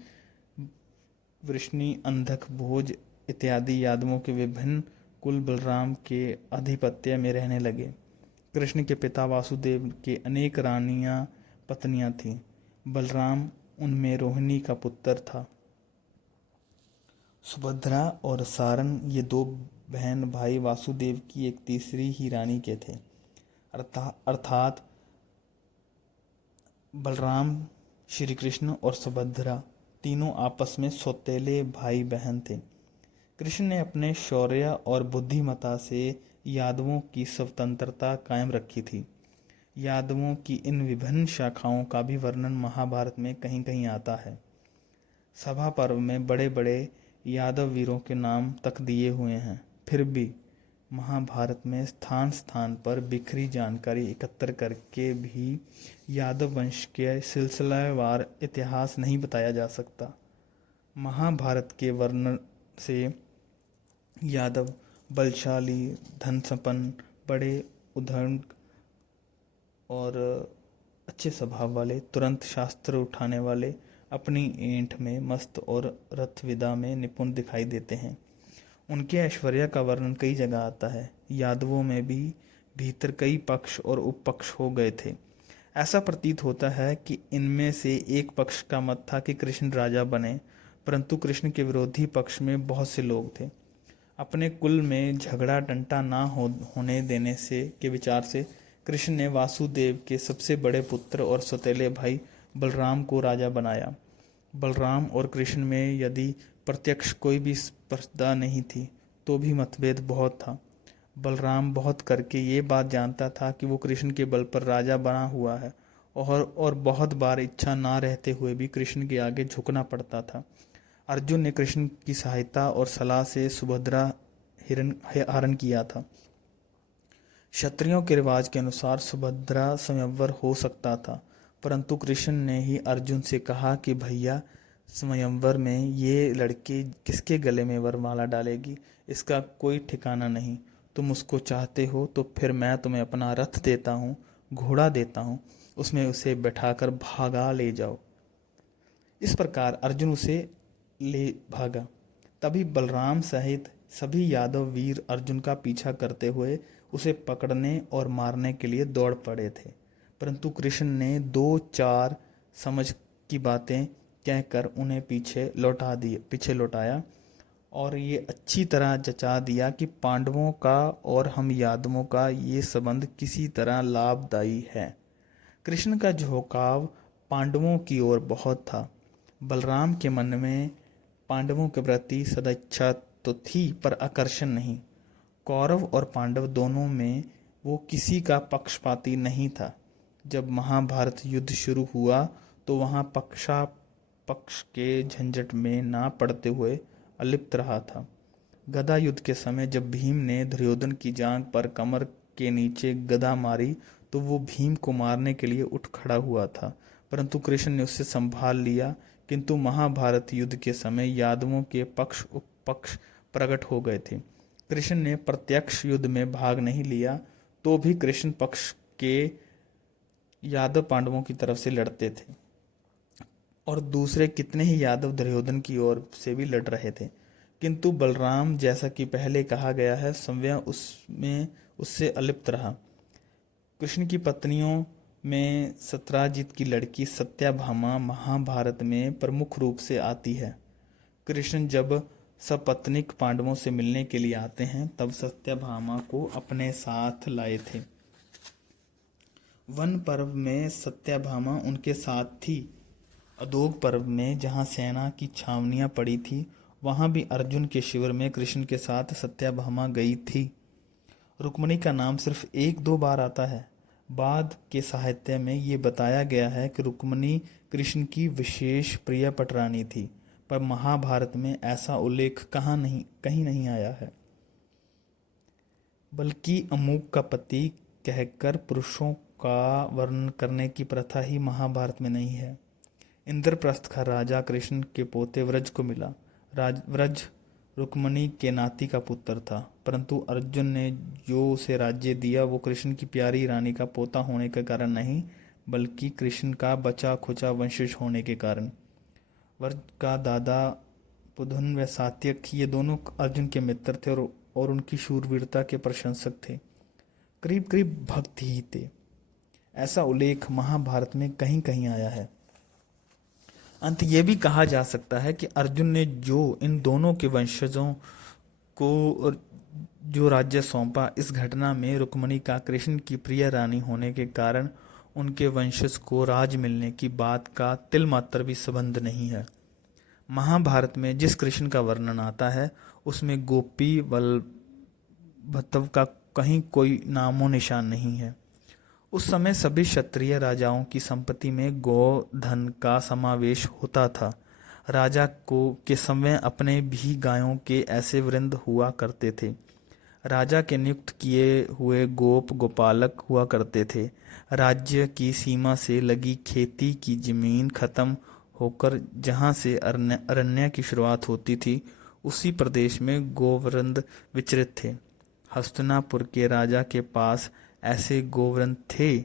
वृष्णि, अंधक, भोज इत्यादि यादवों के विभिन्न कुल बलराम के आधिपत्य में रहने लगे। कृष्ण के पिता वासुदेव के अनेक रानियां पत्नियां थीं। बलराम उनमें रोहिणी का पुत्र था। सुभद्रा और सारन ये दो बहन भाई वासुदेव की एक तीसरी ही रानी के थे। अर्थात बलराम, श्री कृष्ण और सुभद्रा तीनों आपस में सौतेले भाई बहन थे। कृष्ण ने अपने शौर्य और बुद्धिमत्ता से यादवों की स्वतंत्रता कायम रखी थी। यादवों की इन विभिन्न शाखाओं का भी वर्णन महाभारत में कहीं कहीं आता है। सभा पर्व में बड़े बड़े यादव वीरों के नाम तक दिए हुए हैं। फिर भी महाभारत में स्थान स्थान पर बिखरी जानकारी एकत्र करके भी यादव वंश के सिलसिलेवार इतिहास नहीं बताया जा सकता। महाभारत के वर्णन से यादव बलशाली, धनसंपन्न, बड़े उद्धरण और अच्छे स्वभाव वाले, तुरंत शास्त्र उठाने वाले, अपनी ऐंठ में मस्त और रथविदा में निपुण दिखाई देते हैं। उनके ऐश्वर्य का वर्णन कई जगह आता है। यादवों में भी भीतर कई पक्ष और उपपक्ष हो गए थे। ऐसा प्रतीत होता है कि इनमें से एक पक्ष का मत था कि कृष्ण राजा बने, परंतु कृष्ण के विरोधी पक्ष में बहुत से लोग थे। अपने कुल में झगड़ा टंटा ना होने देने से के विचार से कृष्ण ने वासुदेव के सबसे बड़े पुत्र और सौतेले भाई बलराम को राजा बनाया। बलराम और कृष्ण में यदि प्रत्यक्ष कोई भी स्पर्धा नहीं थी तो भी मतभेद बहुत था। बलराम बहुत करके ये बात जानता था कि वो कृष्ण के बल पर राजा बना हुआ है और बहुत बार इच्छा ना रहते हुए भी कृष्ण के आगे झुकना पड़ता था। अर्जुन ने कृष्ण की सहायता और सलाह से सुभद्रा हरण किया था। क्षत्रियों के रिवाज के अनुसार सुभद्रा स्वयंवर हो सकता था, परंतु कृष्ण ने ही अर्जुन से कहा कि भैया, स्वयंवर में ये लड़की किसके गले में वरमाला डालेगी, इसका कोई ठिकाना नहीं। तुम उसको चाहते हो तो फिर मैं तुम्हें अपना रथ देता हूँ, घोड़ा देता हूँ, उसमें उसे बैठाकर भागा ले जाओ। इस प्रकार अर्जुन उसे ले भागा। तभी बलराम सहित सभी यादव वीर अर्जुन का पीछा करते हुए उसे पकड़ने और मारने के लिए दौड़ पड़े थे, परंतु कृष्ण ने 2-4 समझ की बातें कहकर उन्हें पीछे लौटाया और ये अच्छी तरह जचा दिया कि पांडवों का और हम यादवों का ये संबंध किसी तरह लाभदायी है। कृष्ण का झुकाव पांडवों की ओर बहुत था। बलराम के मन में पांडवों के प्रति सदिच्छा तो थी, पर आकर्षण नहीं। कौरव और पांडव दोनों में वो किसी का पक्षपाती नहीं था। जब महाभारत युद्ध शुरू हुआ तो वहाँ पक्ष के झंझट में ना पड़ते हुए अलिप्त रहा था। गदा युद्ध के समय जब भीम ने दुर्योधन की जांघ पर कमर के नीचे गदा मारी तो वो भीम को मारने के लिए उठ खड़ा हुआ था, परंतु कृष्ण ने उसे संभाल लिया। किंतु महाभारत युद्ध के समय यादवों के पक्ष उपपक्ष प्रकट हो गए थे। कृष्ण ने प्रत्यक्ष युद्ध में भाग नहीं लिया, तो भी कृष्ण पक्ष के यादव पांडवों की तरफ से लड़ते थे और दूसरे कितने ही यादव दुर्योधन की ओर से भी लड़ रहे थे। किंतु बलराम, जैसा कि पहले कहा गया है, स्वयं उससे अलिप्त रहा। कृष्ण की पत्नियों में सत्राजित की लड़की सत्यभामा महाभारत में प्रमुख रूप से आती है। कृष्ण जब सपत्नीक पांडवों से मिलने के लिए आते हैं तब सत्यभामा को अपने साथ लाए थे। वन पर्व में सत्यभामा उनके साथ थी। अदोग पर्व में जहाँ सेना की छावनियाँ पड़ी थी, वहाँ भी अर्जुन के शिविर में कृष्ण के साथ सत्यभामा गई थी। रुक्मिणी का नाम सिर्फ 1-2 बार आता है। बाद के साहित्य में ये बताया गया है कि रुक्मिणी कृष्ण की विशेष प्रिय पटरानी थी, पर महाभारत में ऐसा उल्लेख कहीं नहीं आया है। बल्कि अमूक का पति कहकर पुरुषों का वर्णन करने की प्रथा ही महाभारत में नहीं है। इंद्रप्रस्थ का राजा कृष्ण के पोते व्रज को मिला। व्रज रुक्मिणी के नाती का पुत्र था, परंतु अर्जुन ने जो उसे राज्य दिया वो कृष्ण की प्यारी रानी का पोता होने के कारण नहीं, बल्कि कृष्ण का बचा खुचा वंशज होने के कारण। व्रज का दादा पुधुन व सात्यक, ये दोनों अर्जुन के मित्र थे और उनकी शूरवीरता के प्रशंसक थे, करीब करीब भक्त ही थे। ऐसा उल्लेख महाभारत में कहीं कहीं आया है। अंत ये भी कहा जा सकता है कि अर्जुन ने जो इन दोनों के वंशजों को जो राज्य सौंपा, इस घटना में रुक्मिणी का कृष्ण की प्रिय रानी होने के कारण उनके वंशज को राज मिलने की बात का तिलमात्र भी संबंध नहीं है। महाभारत में जिस कृष्ण का वर्णन आता है उसमें गोपी वल्लभ का कहीं कोई नामो निशान नहीं है। उस समय सभी क्षत्रिय राजाओं की संपत्ति में गोधन का समावेश होता था। राजा के समय अपने भी गायों के ऐसे वृंद हुआ करते थे। राजा के नियुक्त किए हुए गोपालक हुआ करते थे। राज्य की सीमा से लगी खेती की जमीन खत्म होकर जहाँ से अरण्य की शुरुआत होती थी, उसी प्रदेश में गोवृंद विचरित थे। हस्तिनापुर के राजा के पास ऐसे गोवृंद थे,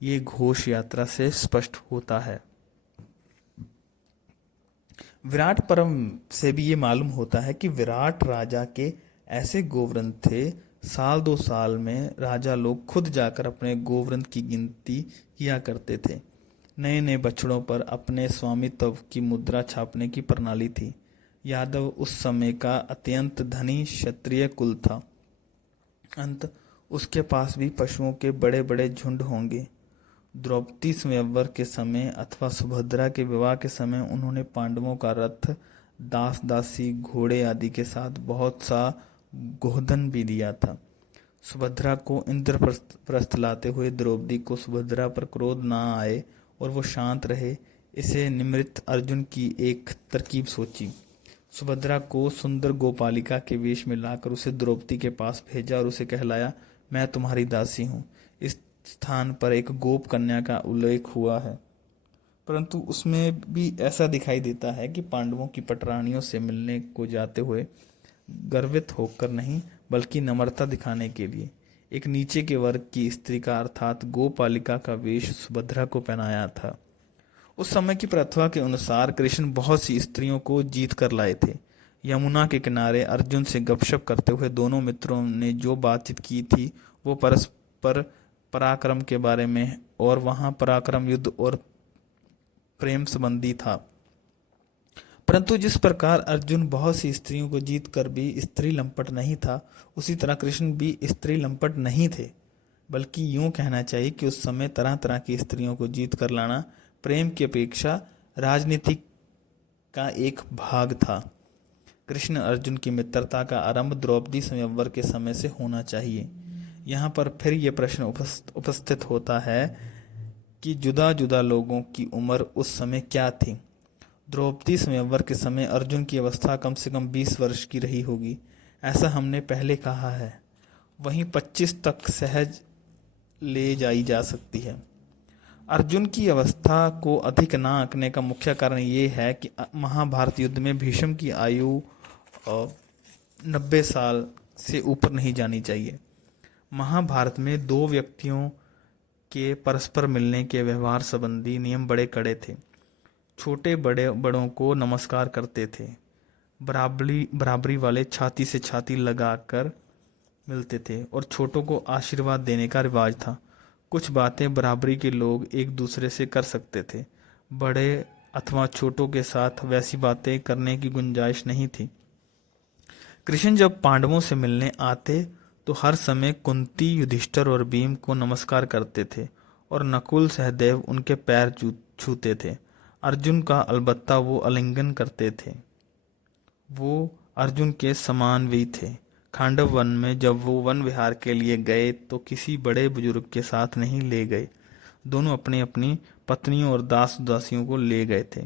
ये घोष यात्रा से स्पष्ट होता है। विराट पर्व से भी ये मालूम होता है कि विराट राजा के ऐसे गोवृंद थे। साल 2 साल में राजा लोग खुद जाकर अपने गोवृंद की गिनती किया करते थे। नए नए बछड़ों पर अपने स्वामित्व की मुद्रा छापने की प्रणाली थी। यादव उस समय का अत्यंत धनी क्षत्रिय कुल था। अंत उसके पास भी पशुओं के बड़े बड़े झुंड होंगे। द्रौपदी स्वयंवर के समय अथवा सुभद्रा के विवाह के समय उन्होंने पांडवों का रथ, दास दासी, घोड़े आदि के साथ बहुत सा गोधन भी दिया था। सुभद्रा को इंद्रप्रस्थ लाते हुए द्रौपदी को सुभद्रा पर क्रोध ना आए और वो शांत रहे, इसे निमित्त अर्जुन की एक तरकीब सोची। सुभद्रा को सुंदर गोपालिका के वेश में लाकर उसे द्रौपदी के पास भेजा और उसे कहलाया, मैं तुम्हारी दासी हूँ। इस स्थान पर एक गोप कन्या का उल्लेख हुआ है, परंतु उसमें भी ऐसा दिखाई देता है कि पांडवों की पटरानियों से मिलने को जाते हुए गर्वित होकर नहीं, बल्कि नम्रता दिखाने के लिए एक नीचे के वर्ग की स्त्री का अर्थात गोपालिका का वेश सुभद्रा को पहनाया था। उस समय की प्रथा के अनुसार कृष्ण बहुत सी स्त्रियों को जीत कर लाए थे। यमुना के किनारे अर्जुन से गपशप करते हुए दोनों मित्रों ने जो बातचीत की थी वो परस्पर पराक्रम के बारे में, और वहां पराक्रम युद्ध और प्रेम संबंधी था। परंतु जिस प्रकार अर्जुन बहुत सी स्त्रियों को जीत कर भी स्त्री लंपट नहीं था, उसी तरह कृष्ण भी स्त्री लंपट नहीं थे, बल्कि यूं कहना चाहिए कि उस समय तरह तरह की स्त्रियों को जीत कर लाना प्रेम की अपेक्षा राजनीति का एक भाग था। कृष्ण अर्जुन की मित्रता का आरंभ द्रौपदी स्वयंवर के समय से होना चाहिए। यहाँ पर फिर ये प्रश्न उपस्थित होता है कि जुदा जुदा लोगों की उम्र उस समय क्या थी। द्रौपदी स्वयंवर के समय अर्जुन की अवस्था कम से कम 20 वर्ष की रही होगी, ऐसा हमने पहले कहा है। वहीं 25 तक सहज ले जाई जा सकती है। अर्जुन की अवस्था को अधिक ना आंकने का मुख्य कारण ये है कि महाभारत युद्ध में भीष्म की आयु 90 साल से ऊपर नहीं जानी चाहिए। महाभारत में दो व्यक्तियों के परस्पर मिलने के व्यवहार संबंधी नियम बड़े कड़े थे। छोटे बड़ों को नमस्कार करते थे, बराबरी वाले छाती से छाती लगाकर मिलते थे, और छोटों को आशीर्वाद देने का रिवाज था। कुछ बातें बराबरी के लोग एक दूसरे से कर सकते थे, बड़े अथवा छोटों के साथ वैसी बातें करने की गुंजाइश नहीं थी। कृष्ण जब पांडवों से मिलने आते तो हर समय कुंती, युधिष्ठिर और भीम को नमस्कार करते थे, और नकुल, सहदेव उनके पैर छूते थे। अर्जुन का अलबत्ता वो आलिंगन करते थे। वो अर्जुन के समान भी थे। खांडव वन में जब वो वन विहार के लिए गए तो किसी बड़े बुजुर्ग के साथ नहीं ले गए। दोनों अपनी अपनी पत्नियों और दास दासियों को ले गए थे,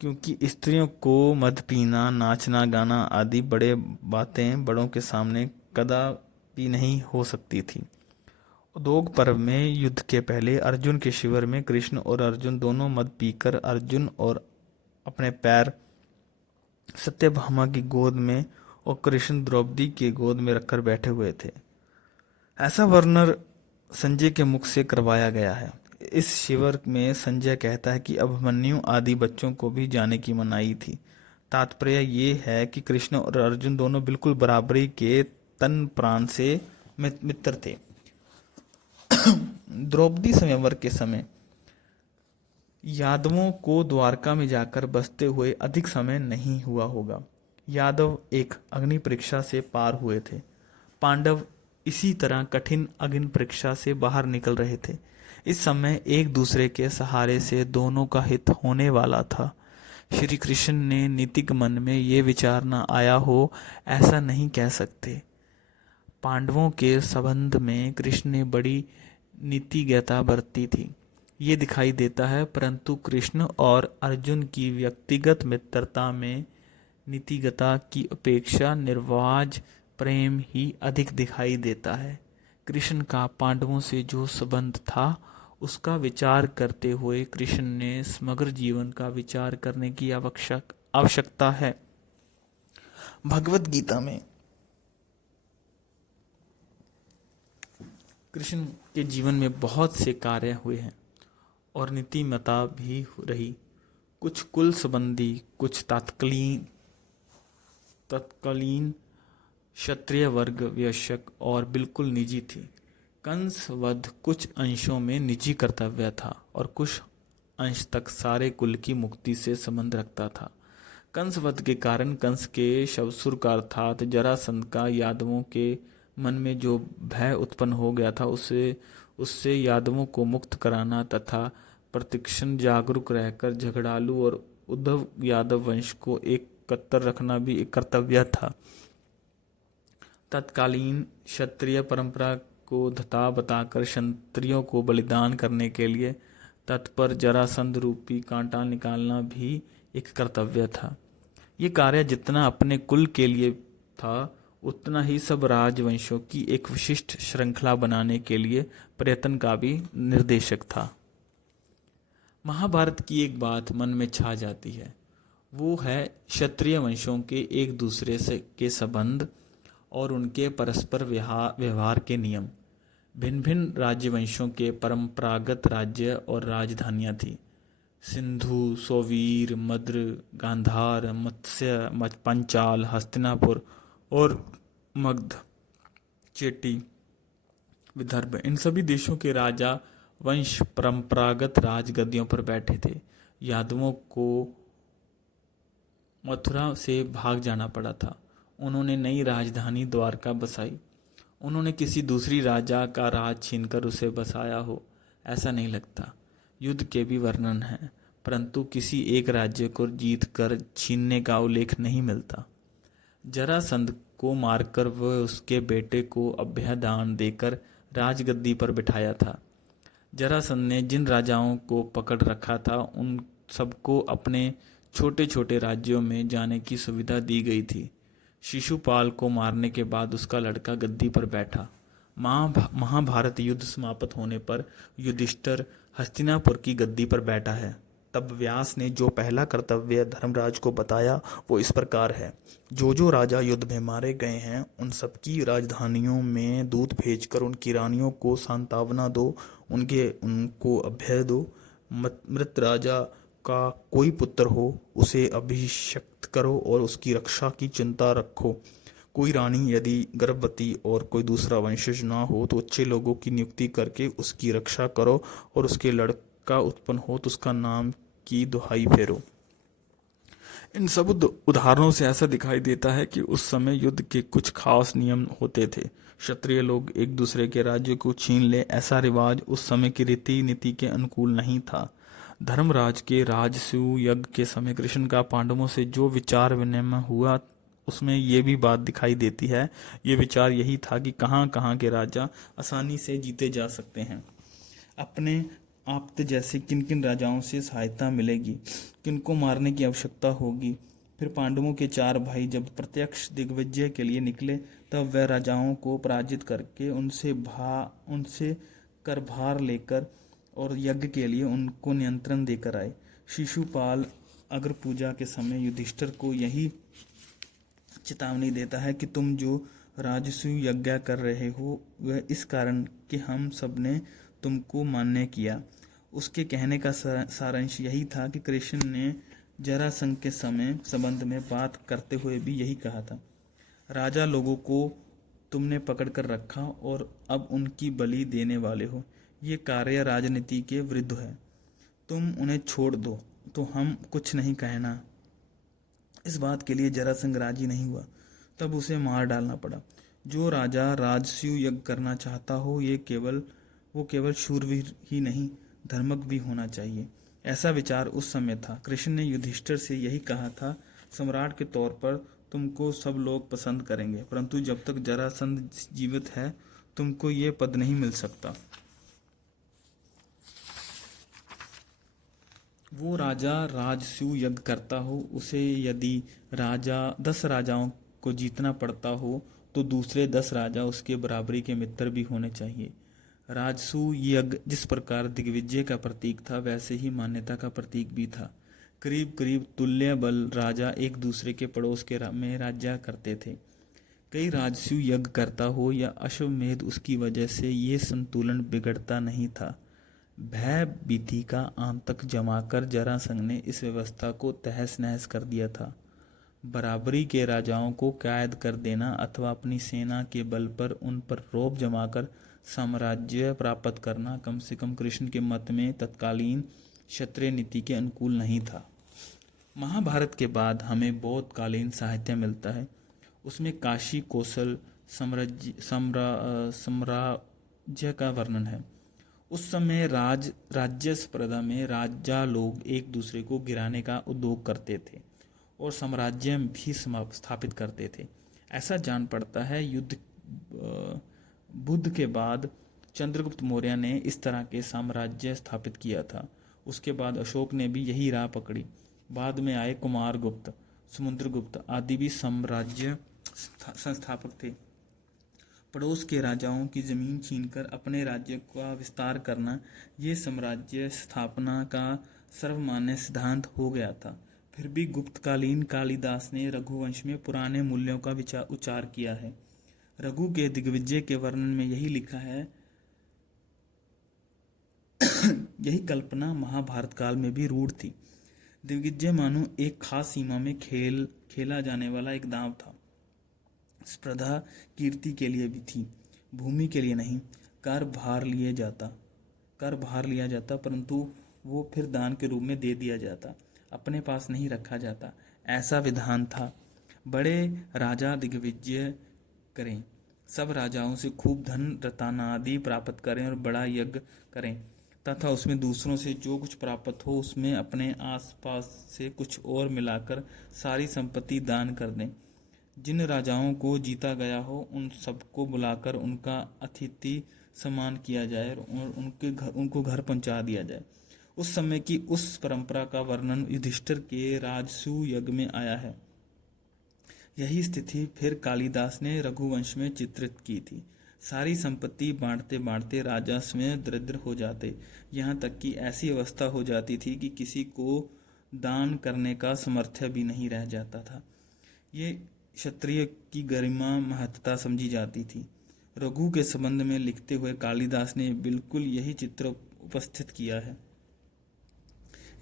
क्योंकि स्त्रियों को मद पीना, नाचना, गाना आदि बड़े बातें बड़ों के सामने कदापि नहीं हो सकती थी। उद्योग पर्व में युद्ध के पहले अर्जुन के शिविर में कृष्ण और अर्जुन दोनों मद पीकर अर्जुन और अपने पैर सत्यभामा की गोद में और कृष्ण द्रौपदी की गोद में रखकर बैठे हुए थे। ऐसा वर्णन संजय के मुख से करवाया गया है। इस शिविर में संजय कहता है कि अभिमन्यु आदि बच्चों को भी जाने की मनाही थी। तात्पर्य ये है कि कृष्ण और अर्जुन दोनों बिल्कुल बराबरी के तन प्राण से मित्र थे। द्रौपदी स्वयंवर के समय यादवों को द्वारका में जाकर बसते हुए अधिक समय नहीं हुआ होगा। यादव एक अग्नि परीक्षा से पार हुए थे। पांडव इसी तरह कठिन अग्नि परीक्षा से बाहर निकल रहे थे। इस समय एक दूसरे के सहारे से दोनों का हित होने वाला था। श्री कृष्ण ने नीतिक मन में ये विचार न आया हो, ऐसा नहीं कह सकते। पांडवों के संबंध में कृष्ण ने बड़ी नीतिज्ञता बरती थी, ये दिखाई देता है, परंतु कृष्ण और अर्जुन की व्यक्तिगत मित्रता में नीतिज्ञता की अपेक्षा निर्वाज प्रेम ही अधिक दिखाई देता है। कृष्ण का पांडवों से जो संबंध था उसका विचार करते हुए कृष्ण ने समग्र जीवन का विचार करने की आवश्यकता है। भगवत गीता में कृष्ण के जीवन में बहुत से कार्य हुए हैं और नीतिमता भी रही। कुछ कुल संबंधी, कुछ तत्कालीन क्षत्रिय वर्ग वयस्क और बिल्कुल निजी थी। कंस वध कुछ अंशों में निजी कर्तव्य था और कुछ अंश तक सारे कुल की मुक्ति से संबंध रखता था। कंस वध के कारण कंस के शवसुर का अर्थात जरासंध का यादवों के मन में जो भय उत्पन्न हो गया था उससे यादवों को मुक्त कराना तथा प्रतिक्षण जागरूक रहकर झगड़ालू और उद्धव यादव वंश को एकत्र रखना भी एक कर्तव्य था। तत्कालीन क्षत्रिय परंपरा को धता बताकर क्षत्रियों को बलिदान करने के लिए तत्पर जरासंध रूपी कांटा निकालना भी एक कर्तव्य था। ये कार्य जितना अपने कुल के लिए था उतना ही सब राजवंशों की एक विशिष्ट श्रृंखला बनाने के लिए प्रयत्न का भी निर्देशक था। महाभारत की एक बात मन में छा जाती है, वो है क्षत्रिय वंशों के एक दूसरे से के संबंध और उनके परस्पर व्यवहार के नियम। भिन्न भिन्न राज्यवंशों के परंपरागत राज्य और राजधानियां थी। सिंधु, सोवीर, मद्र, गांधार, मत्स्य, पंचाल, हस्तिनापुर और मगध, चेटी, विदर्भ, इन सभी देशों के राजा वंश परंपरागत राजगद्दियों पर बैठे थे। यादवों को मथुरा से भाग जाना पड़ा था। उन्होंने नई राजधानी द्वारका बसाई। उन्होंने किसी दूसरी राजा का राज छीनकर उसे बसाया हो, ऐसा नहीं लगता। युद्ध के भी वर्णन हैं, परंतु किसी एक राज्य को जीत कर छीनने का उल्लेख नहीं मिलता। जरासंध को मारकर वह उसके बेटे को अभयदान देकर राजगद्दी पर बिठाया था। जरासंध ने जिन राजाओं को पकड़ रखा था उन सबको अपने छोटे छोटे राज्यों में जाने की सुविधा दी गई थी। शिशुपाल को मारने के बाद उसका लड़का गद्दी पर बैठा। महाभारत युद्ध समाप्त होने पर युधिष्ठिर हस्तिनापुर की गद्दी पर बैठा है। तब व्यास ने जो पहला कर्तव्य धर्मराज को बताया वो इस प्रकार है। जो जो राजा युद्ध में मारे गए हैं उन सबकी राजधानियों में दूत भेजकर उनकी रानियों को सांत्वना दो, उनको अभय दो। मृत राजा का कोई पुत्र हो उसे अभिषिक्त करो और उसकी रक्षा की चिंता रखो। कोई रानी यदि गर्भवती और कोई दूसरा वंशज ना हो तो अच्छे लोगों की नियुक्ति करके उसकी रक्षा करो, और उसके लड़का उत्पन्न हो तो उसका नाम की दुहाई फेरो। इन सब उदाहरणों से ऐसा दिखाई देता है कि उस समय युद्ध के कुछ खास नियम होते थे। क्षत्रिय लोग एक दूसरे के राज्य को छीन ले, ऐसा रिवाज उस समय की रीति नीति के अनुकूल नहीं था। धर्मराज के राजसूय यज्ञ के समय कृष्ण का पांडवों से जो विचार विनिमय हुआ उसमें ये भी बात दिखाई देती है। ये विचार यही था कि कहाँ कहाँ के राजा आसानी से जीते जा सकते हैं, अपने आप्त जैसे किन किन राजाओं से सहायता मिलेगी, किनको मारने की आवश्यकता होगी। फिर पांडवों के 4 भाई जब प्रत्यक्ष दिग्विजय के लिए निकले तब वह राजाओं को पराजित करके उनसे कर भार लेकर और यज्ञ के लिए उनको नियंत्रण देकर आए। शिशुपाल अग्र पूजा के समय युधिष्ठिर को यही चेतावनी देता है कि तुम जो राजसूय यज्ञ कर रहे हो वह इस कारण कि हम सब ने तुमको मान्य किया। उसके कहने का सारांश यही था कि कृष्ण ने जरासंध के समय संबंध में बात करते हुए भी यही कहा था। राजा लोगों को तुमने पकड़ कर रखा और अब उनकी बलि देने वाले हो। ये कार्य राजनीति के विरुद्ध है। तुम उन्हें छोड़ दो तो हम कुछ नहीं कहना। इस बात के लिए जरासंध राजी नहीं हुआ, तब उसे मार डालना पड़ा। जो राजा राजसूय यज्ञ करना चाहता हो वो केवल शूरवीर ही नहीं धर्मक भी होना चाहिए। ऐसा विचार उस समय था। कृष्ण ने युधिष्ठिर से यही कहा था, सम्राट के तौर पर तुमको सब लोग पसंद करेंगे, परंतु जब तक जरासंध जीवित है तुमको ये पद नहीं मिल सकता। वो राजा राजसूय यज्ञ करता हो, उसे यदि 10 राजाओं को जीतना पड़ता हो तो दूसरे 10 राजा उसके बराबरी के मित्र भी होने चाहिए। राजसूय यज्ञ जिस प्रकार दिग्विजय का प्रतीक था वैसे ही मान्यता का प्रतीक भी था। करीब करीब तुल्य बल राजा एक दूसरे के पड़ोस में राज्य करते थे। कई राजसूय यज्ञ करता हो या अश्वमेध, उसकी वजह से ये संतुलन बिगड़ता नहीं था। भय भीति का आतंक जमाकर जरासंध ने इस व्यवस्था को तहस नहस कर दिया था। बराबरी के राजाओं को कैद कर देना अथवा अपनी सेना के बल पर उन पर रौब जमाकर साम्राज्य प्राप्त करना कम से कम कृष्ण के मत में तत्कालीन क्षत्रिय नीति के अनुकूल नहीं था। महाभारत के बाद हमें बौद्धकालीन साहित्य मिलता है। उसमें काशी कौशल साम्राज्य का वर्णन है। उस समय राज्य स्पर्धा में राजा लोग एक दूसरे को गिराने का उद्योग करते थे और साम्राज्य भी स्थापित करते थे। ऐसा जान पड़ता है बुद्ध के बाद चंद्रगुप्त मौर्य ने इस तरह के साम्राज्य स्थापित किया था। उसके बाद अशोक ने भी यही राह पकड़ी। बाद में आए कुमारगुप्त, समुद्रगुप्त आदि भी साम्राज्य संस्थापक थे। पड़ोस के राजाओं की जमीन छीनकर अपने राज्य का विस्तार करना ये साम्राज्य स्थापना का सर्वमान्य सिद्धांत हो गया था। फिर भी गुप्तकालीन कालिदास ने रघुवंश में पुराने मूल्यों का उच्चार किया है। रघु के दिग्विजय के वर्णन में यही लिखा है यही कल्पना महाभारत काल में भी रूढ़ थी। दिग्विजय मानो एक खास सीमा में खेला जाने वाला एक दांव था। स्पर्धा कीर्ति के लिए भी थी, भूमि के लिए नहीं। कर भार लिया जाता, परंतु वो फिर दान के रूप में दे दिया जाता, अपने पास नहीं रखा जाता, ऐसा विधान था। बड़े राजा दिग्विजय करें, सब राजाओं से खूब धन रत्नादि प्राप्त करें और बड़ा यज्ञ करें, तथा उसमें दूसरों से जो कुछ प्राप्त हो उसमें अपने आसपास से कुछ और मिलाकर सारी संपत्ति दान कर दें। जिन राजाओं को जीता गया हो उन सबको बुलाकर उनका अतिथि सम्मान किया जाए और उनको घर पहुंचा दिया जाए। उस समय की उस परंपरा का वर्णन युधिष्ठिर के राजसूय यज्ञ में आया है। यही स्थिति फिर कालिदास ने रघुवंश में चित्रित की थी। सारी संपत्ति बांटते बांटते राजा स्वयं दरिद्र हो जाते, यहाँ तक कि ऐसी अवस्था हो जाती थी कि किसी को दान करने का सामर्थ्य भी नहीं रह जाता था। ये क्षत्रिय की गरिमा महत्ता समझी जाती थी। रघु के संबंध में लिखते हुए कालिदास ने बिल्कुल यही चित्र उपस्थित किया है।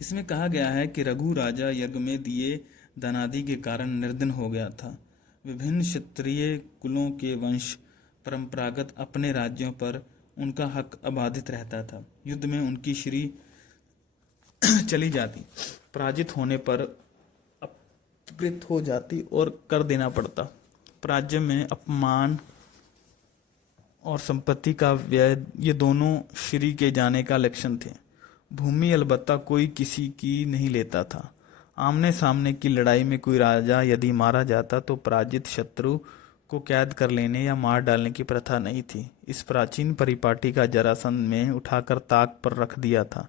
इसमें कहा गया है कि रघु राजा यज्ञ में दिए धनादि के कारण निर्धन हो गया था। विभिन्न क्षत्रिय कुलों के वंश परंपरागत अपने राज्यों पर उनका हक अबाधित रहता था। युद्ध में उनकी श्री चली जाती, पराजित होने पर अपकृत हो जाती और कर देना पड़ता। प्राज्य में अपमान और संपत्ति का व्यय, ये दोनों श्री के जाने का लक्षण थे। भूमि अलबत्ता कोई किसी की नहीं लेता था। आमने सामने की लड़ाई में कोई राजा यदि मारा जाता तो पराजित शत्रु को कैद कर लेने या मार डालने की प्रथा नहीं थी। इस प्राचीन परिपाटी का जरासंध में उठाकर ताक पर रख दिया था।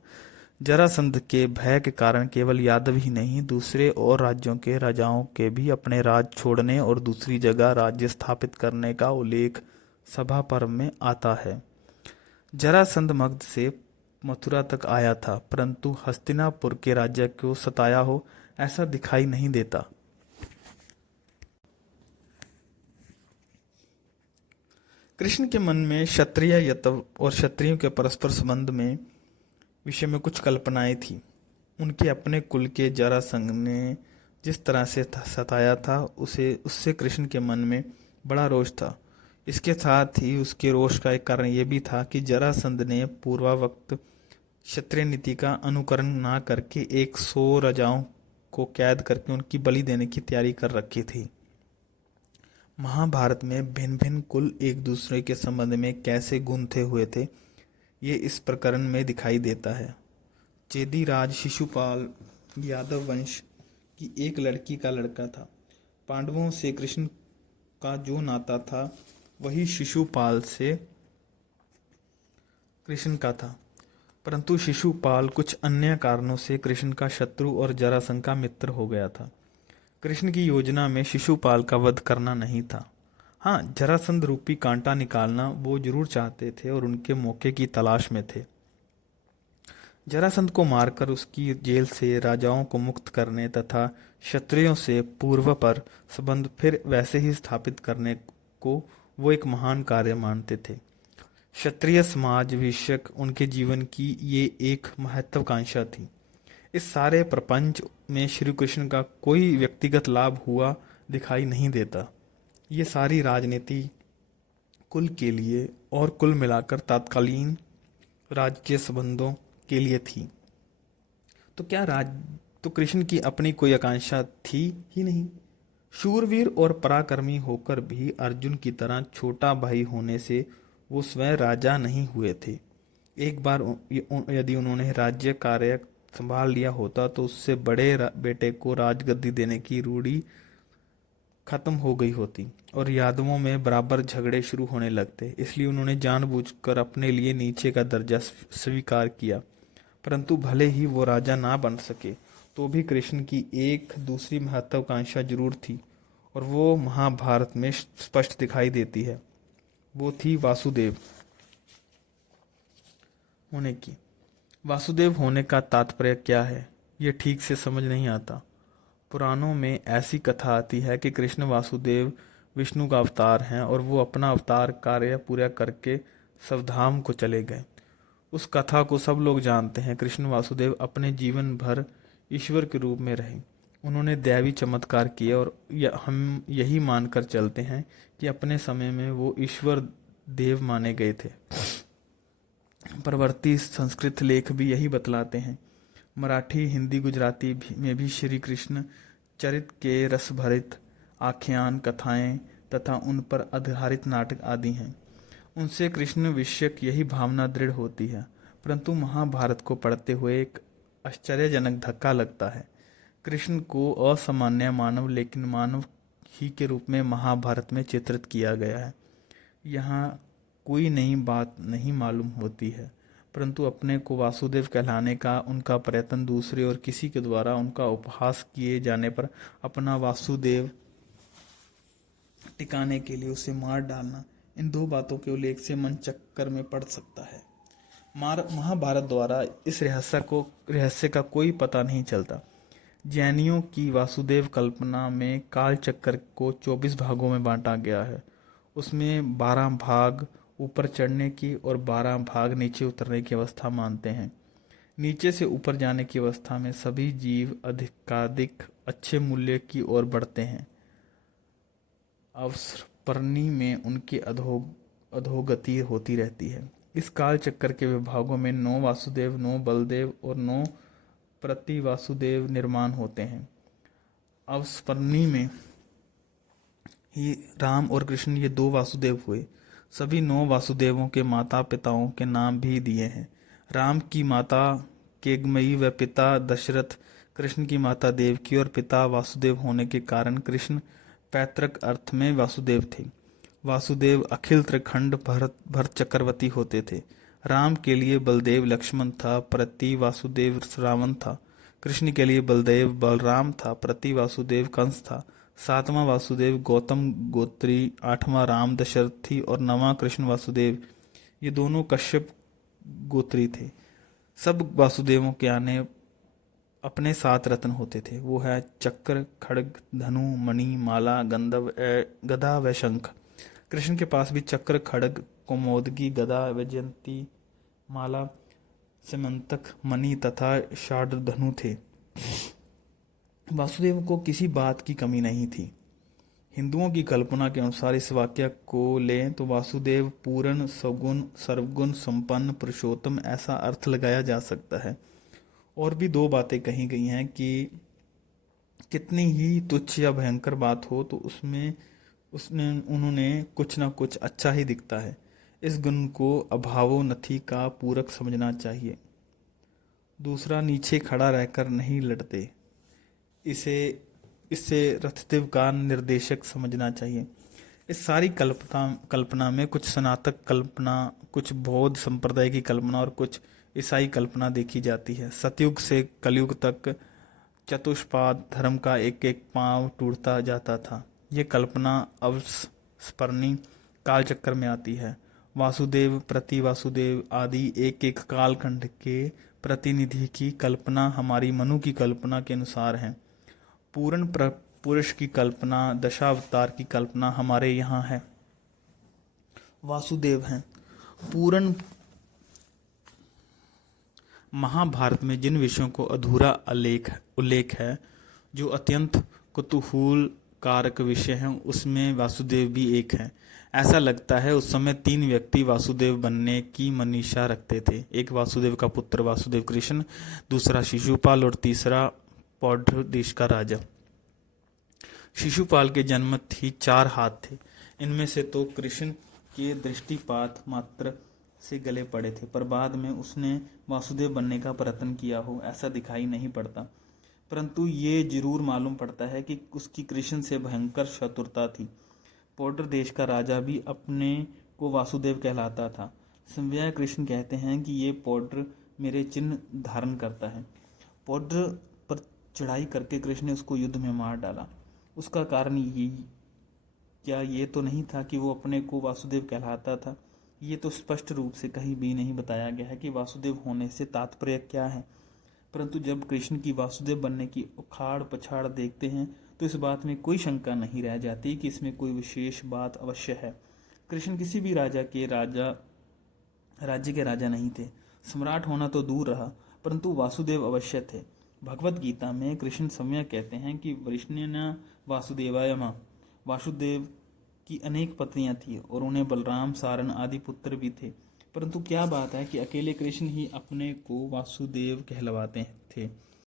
जरासंध के भय के कारण केवल यादव ही नहीं, दूसरे और राज्यों के राजाओं के भी अपने राज छोड़ने और दूसरी जगह राज्य स्थापित करने का उल्लेख सभा पर्व में आता है। जरासंध मगध से मथुरा तक आया था, परंतु हस्तिनापुर के राज्य को सताया हो ऐसा दिखाई नहीं देता। कृष्ण के मन में क्षत्रिय यतव और क्षत्रियों के परस्पर संबंध में विषय में कुछ कल्पनाएं थी। उनके अपने कुल के जरासंध ने जिस तरह से सताया था उससे कृष्ण के मन में बड़ा रोष था। इसके साथ ही उसके रोष का एक कारण यह भी था कि जरासंध ने पूर्वावक्त क्षत्रिय नीति का अनुकरण ना करके 100 राजाओं को कैद करके उनकी बलि देने की तैयारी कर रखी थी। महाभारत में भिन्न भिन्न कुल एक दूसरे के संबंध में कैसे गुंथे हुए थे, ये इस प्रकरण में दिखाई देता है। चेदी राज शिशुपाल यादव वंश की एक लड़की का लड़का था। पांडवों से कृष्ण का जो नाता था वही शिशुपाल से कृष्ण का था, परंतु शिशुपाल कुछ अन्य कारणों से कृष्ण का शत्रु और जरासंध का मित्र हो गया था। कृष्ण की योजना में शिशुपाल का वध करना नहीं था। हाँ, जरासंध रूपी कांटा निकालना वो जरूर चाहते थे और उनके मौके की तलाश में थे। जरासंध को मारकर उसकी जेल से राजाओं को मुक्त करने तथा क्षत्रियों से पूर्व पर संबंध फिर वैसे ही स्थापित करने को वो एक महान कार्य मानते थे। क्षत्रिय समाज विषयक उनके जीवन की ये एक महत्वाकांक्षा थी। इस सारे प्रपंच में श्री कृष्ण का कोई व्यक्तिगत लाभ हुआ दिखाई नहीं देता। ये सारी राजनीति कुल के लिए और कुल मिलाकर तात्कालीन राजकीय संबंधों के लिए थी। तो कृष्ण की अपनी कोई आकांक्षा थी ही नहीं। शूरवीर और पराक्रमी होकर भी अर्जुन की तरह छोटा भाई होने से वो स्वयं राजा नहीं हुए थे। एक बार यदि उन्होंने राज्य कार्य संभाल लिया होता तो उससे बड़े बेटे को राजगद्दी देने की रूढ़ी खत्म हो गई होती और यादवों में बराबर झगड़े शुरू होने लगते। इसलिए उन्होंने जानबूझकर अपने लिए नीचे का दर्जा स्वीकार किया। परंतु भले ही वो राजा ना बन सके तो भी कृष्ण की एक दूसरी महत्वाकांक्षा जरूर थी और वो महाभारत में स्पष्ट दिखाई देती है। वो थी वासुदेव होने की। वासुदेव होने का तात्पर्य क्या है, ये ठीक से समझ नहीं आता। पुराणों में ऐसी कथा आती है कि कृष्ण वासुदेव विष्णु का अवतार हैं और वो अपना अवतार कार्य पूरा करके स्वधाम को चले गए। उस कथा को सब लोग जानते हैं। कृष्ण वासुदेव अपने जीवन भर ईश्वर के रूप में रहे। उन्होंने दैवी चमत्कार किए और हम यही मानकर चलते हैं कि अपने समय में वो ईश्वर देव माने गए थे। परवर्ती संस्कृत लेख भी यही बतलाते हैं। मराठी, हिंदी, गुजराती में भी श्री कृष्ण चरित के रसभरित आख्यान, कथाएं तथा उन पर आधारित नाटक आदि हैं। उनसे कृष्ण विषयक यही भावना दृढ़ होती है। परंतु महाभारत को पढ़ते हुए एक आश्चर्यजनक धक्का लगता है। कृष्ण को असामान्य मानव, लेकिन मानव ही के रूप में महाभारत में चित्रित किया गया है। यहाँ कोई नई बात नहीं मालूम होती है, परंतु अपने को वासुदेव कहलाने का उनका प्रयत्न, दूसरे और किसी के द्वारा उनका उपहास किए जाने पर अपना वासुदेव टिकाने के लिए उसे मार डालना, इन दो बातों के उल्लेख से मन चक्कर में पड़ सकता है। महाभारत द्वारा इस रहस्य का कोई पता नहीं चलता। जैनियों की वासुदेव कल्पना में काल चक्कर को 24 भागों में बांटा गया है। उसमें 12 भाग ऊपर चढ़ने की और 12 भाग नीचे उतरने की अवस्था मानते हैं। नीचे से ऊपर जाने की अवस्था में सभी जीव अधिकाधिक अच्छे मूल्य की ओर बढ़ते हैं। अवसर्पणी में उनकी अधोगति होती रहती है। इस काल चक्कर के विभागों में 9 वासुदेव, 9 बलदेव और 9 प्रति वासुदेव निर्माण होते हैं। अवसर्पणी में ही राम और कृष्ण ये 2 वासुदेव हुए। सभी 9 वासुदेवों के माता पिताओं के नाम भी दिए हैं। राम की माता केगमयी व पिता दशरथ, कृष्ण की माता देवकी और पिता वासुदेव होने के कारण कृष्ण पैतृक अर्थ में वासुदेव थे। वासुदेव अखिल त्रिखंड भरत चक्रवर्ती होते थे। राम के लिए बलदेव लक्ष्मण था, प्रति वासुदेव रावण था। कृष्ण के लिए बलदेव बलराम था, प्रति वासुदेव कंस था। 7वां वासुदेव गौतम गोत्री, 8वां राम दशरथी और 9वां कृष्ण वासुदेव, ये दोनों कश्यप गोत्री थे। सब वासुदेवों के आने अपने 7 रत्न होते थे। वो है चक्र, खड्ग, धनु, मणि, माला, गदा व शंख। कृष्ण के पास भी चक्र, खड्ग, कौमोदगी, गदा, वैजयंती, माला, समंतक, मणि तथा षाढ़धनु थे। वासुदेव को किसी बात की कमी नहीं थी। हिंदुओं की कल्पना के अनुसार इस वाक्य को लें तो वासुदेव पूर्ण, सगुण, सर्वगुण संपन्न, पुरुषोत्तम ऐसा अर्थ लगाया जा सकता है। और भी 2 बातें कही गई हैं कि कितनी ही तुच्छ या भयंकर बात हो तो उसमें उन्होंने कुछ ना कुछ अच्छा ही दिखता है। इस गुण को अभावोन्नति का पूरक समझना चाहिए। दूसरा, नीचे खड़ा रहकर नहीं लड़ते, इससे रथदेव का निर्देशक समझना चाहिए। इस सारी कल्पना में कुछ सनातक कल्पना, कुछ बौद्ध संप्रदाय की कल्पना और कुछ ईसाई कल्पना देखी जाती है। सतयुग से कलयुग तक चतुष्पाद धर्म का एक एक पांव टूटता जाता था। ये कल्पना अवस्मरणी काल चक्कर में आती है। वासुदेव, प्रति वासुदेव आदि एक एक कालखंड के प्रतिनिधि की कल्पना हमारी मनु की कल्पना के अनुसार है। पूर्ण पुरुष की कल्पना, दशावतार की कल्पना हमारे यहाँ है। वासुदेव हैं पूर्ण। महाभारत में जिन विषयों को अधूरा उल्लेख है, जो अत्यंत कुतूहल कारक विषय हैं, उसमें वासुदेव भी एक है। ऐसा लगता है उस समय 3 व्यक्ति वासुदेव बनने की मनीषा रखते थे। एक वासुदेव का पुत्र वासुदेव कृष्ण, दूसरा शिशुपाल और तीसरा पौंड्र देश का राजा। शिशुपाल के जन्म ही 4 हाथ थे। इनमें से तो कृष्ण के दृष्टिपात मात्र से गले पड़े थे, पर बाद में उसने वासुदेव बनने का प्रयत्न किया हो ऐसा दिखाई नहीं पड़ता। परंतु ये जरूर मालूम पड़ता है कि उसकी कृष्ण से भयंकर शत्रुता थी। पौंड्र देश का राजा भी अपने को वासुदेव कहलाता था। संवय कृष्ण कहते हैं कि ये पौंड्र मेरे चिन्ह धारण करता है। पौंड्र पर चढ़ाई करके कृष्ण ने उसको युद्ध में मार डाला। उसका कारण ये तो नहीं था कि वो अपने को वासुदेव कहलाता था। ये तो स्पष्ट रूप से कहीं भी नहीं बताया गया है कि वासुदेव होने से तात्पर्य क्या है। परंतु जब कृष्ण की वासुदेव बनने की उखाड़ पछाड़ देखते हैं तो इस बात में कोई शंका नहीं रह जाती कि इसमें कोई विशेष बात अवश्य है। कृष्ण किसी भी राज्य के राजा नहीं थे। सम्राट होना तो दूर रहा, परंतु वासुदेव अवश्य थे। भगवत गीता में कृष्ण समय कहते हैं कि वृष्णेन वासुदेवाय मां। वासुदेव की अनेक पत्नियां थी और उन्हें बलराम, सारन आदि पुत्र भी थे, परंतु क्या बात है कि अकेले कृष्ण ही अपने को वासुदेव कहलवाते थे।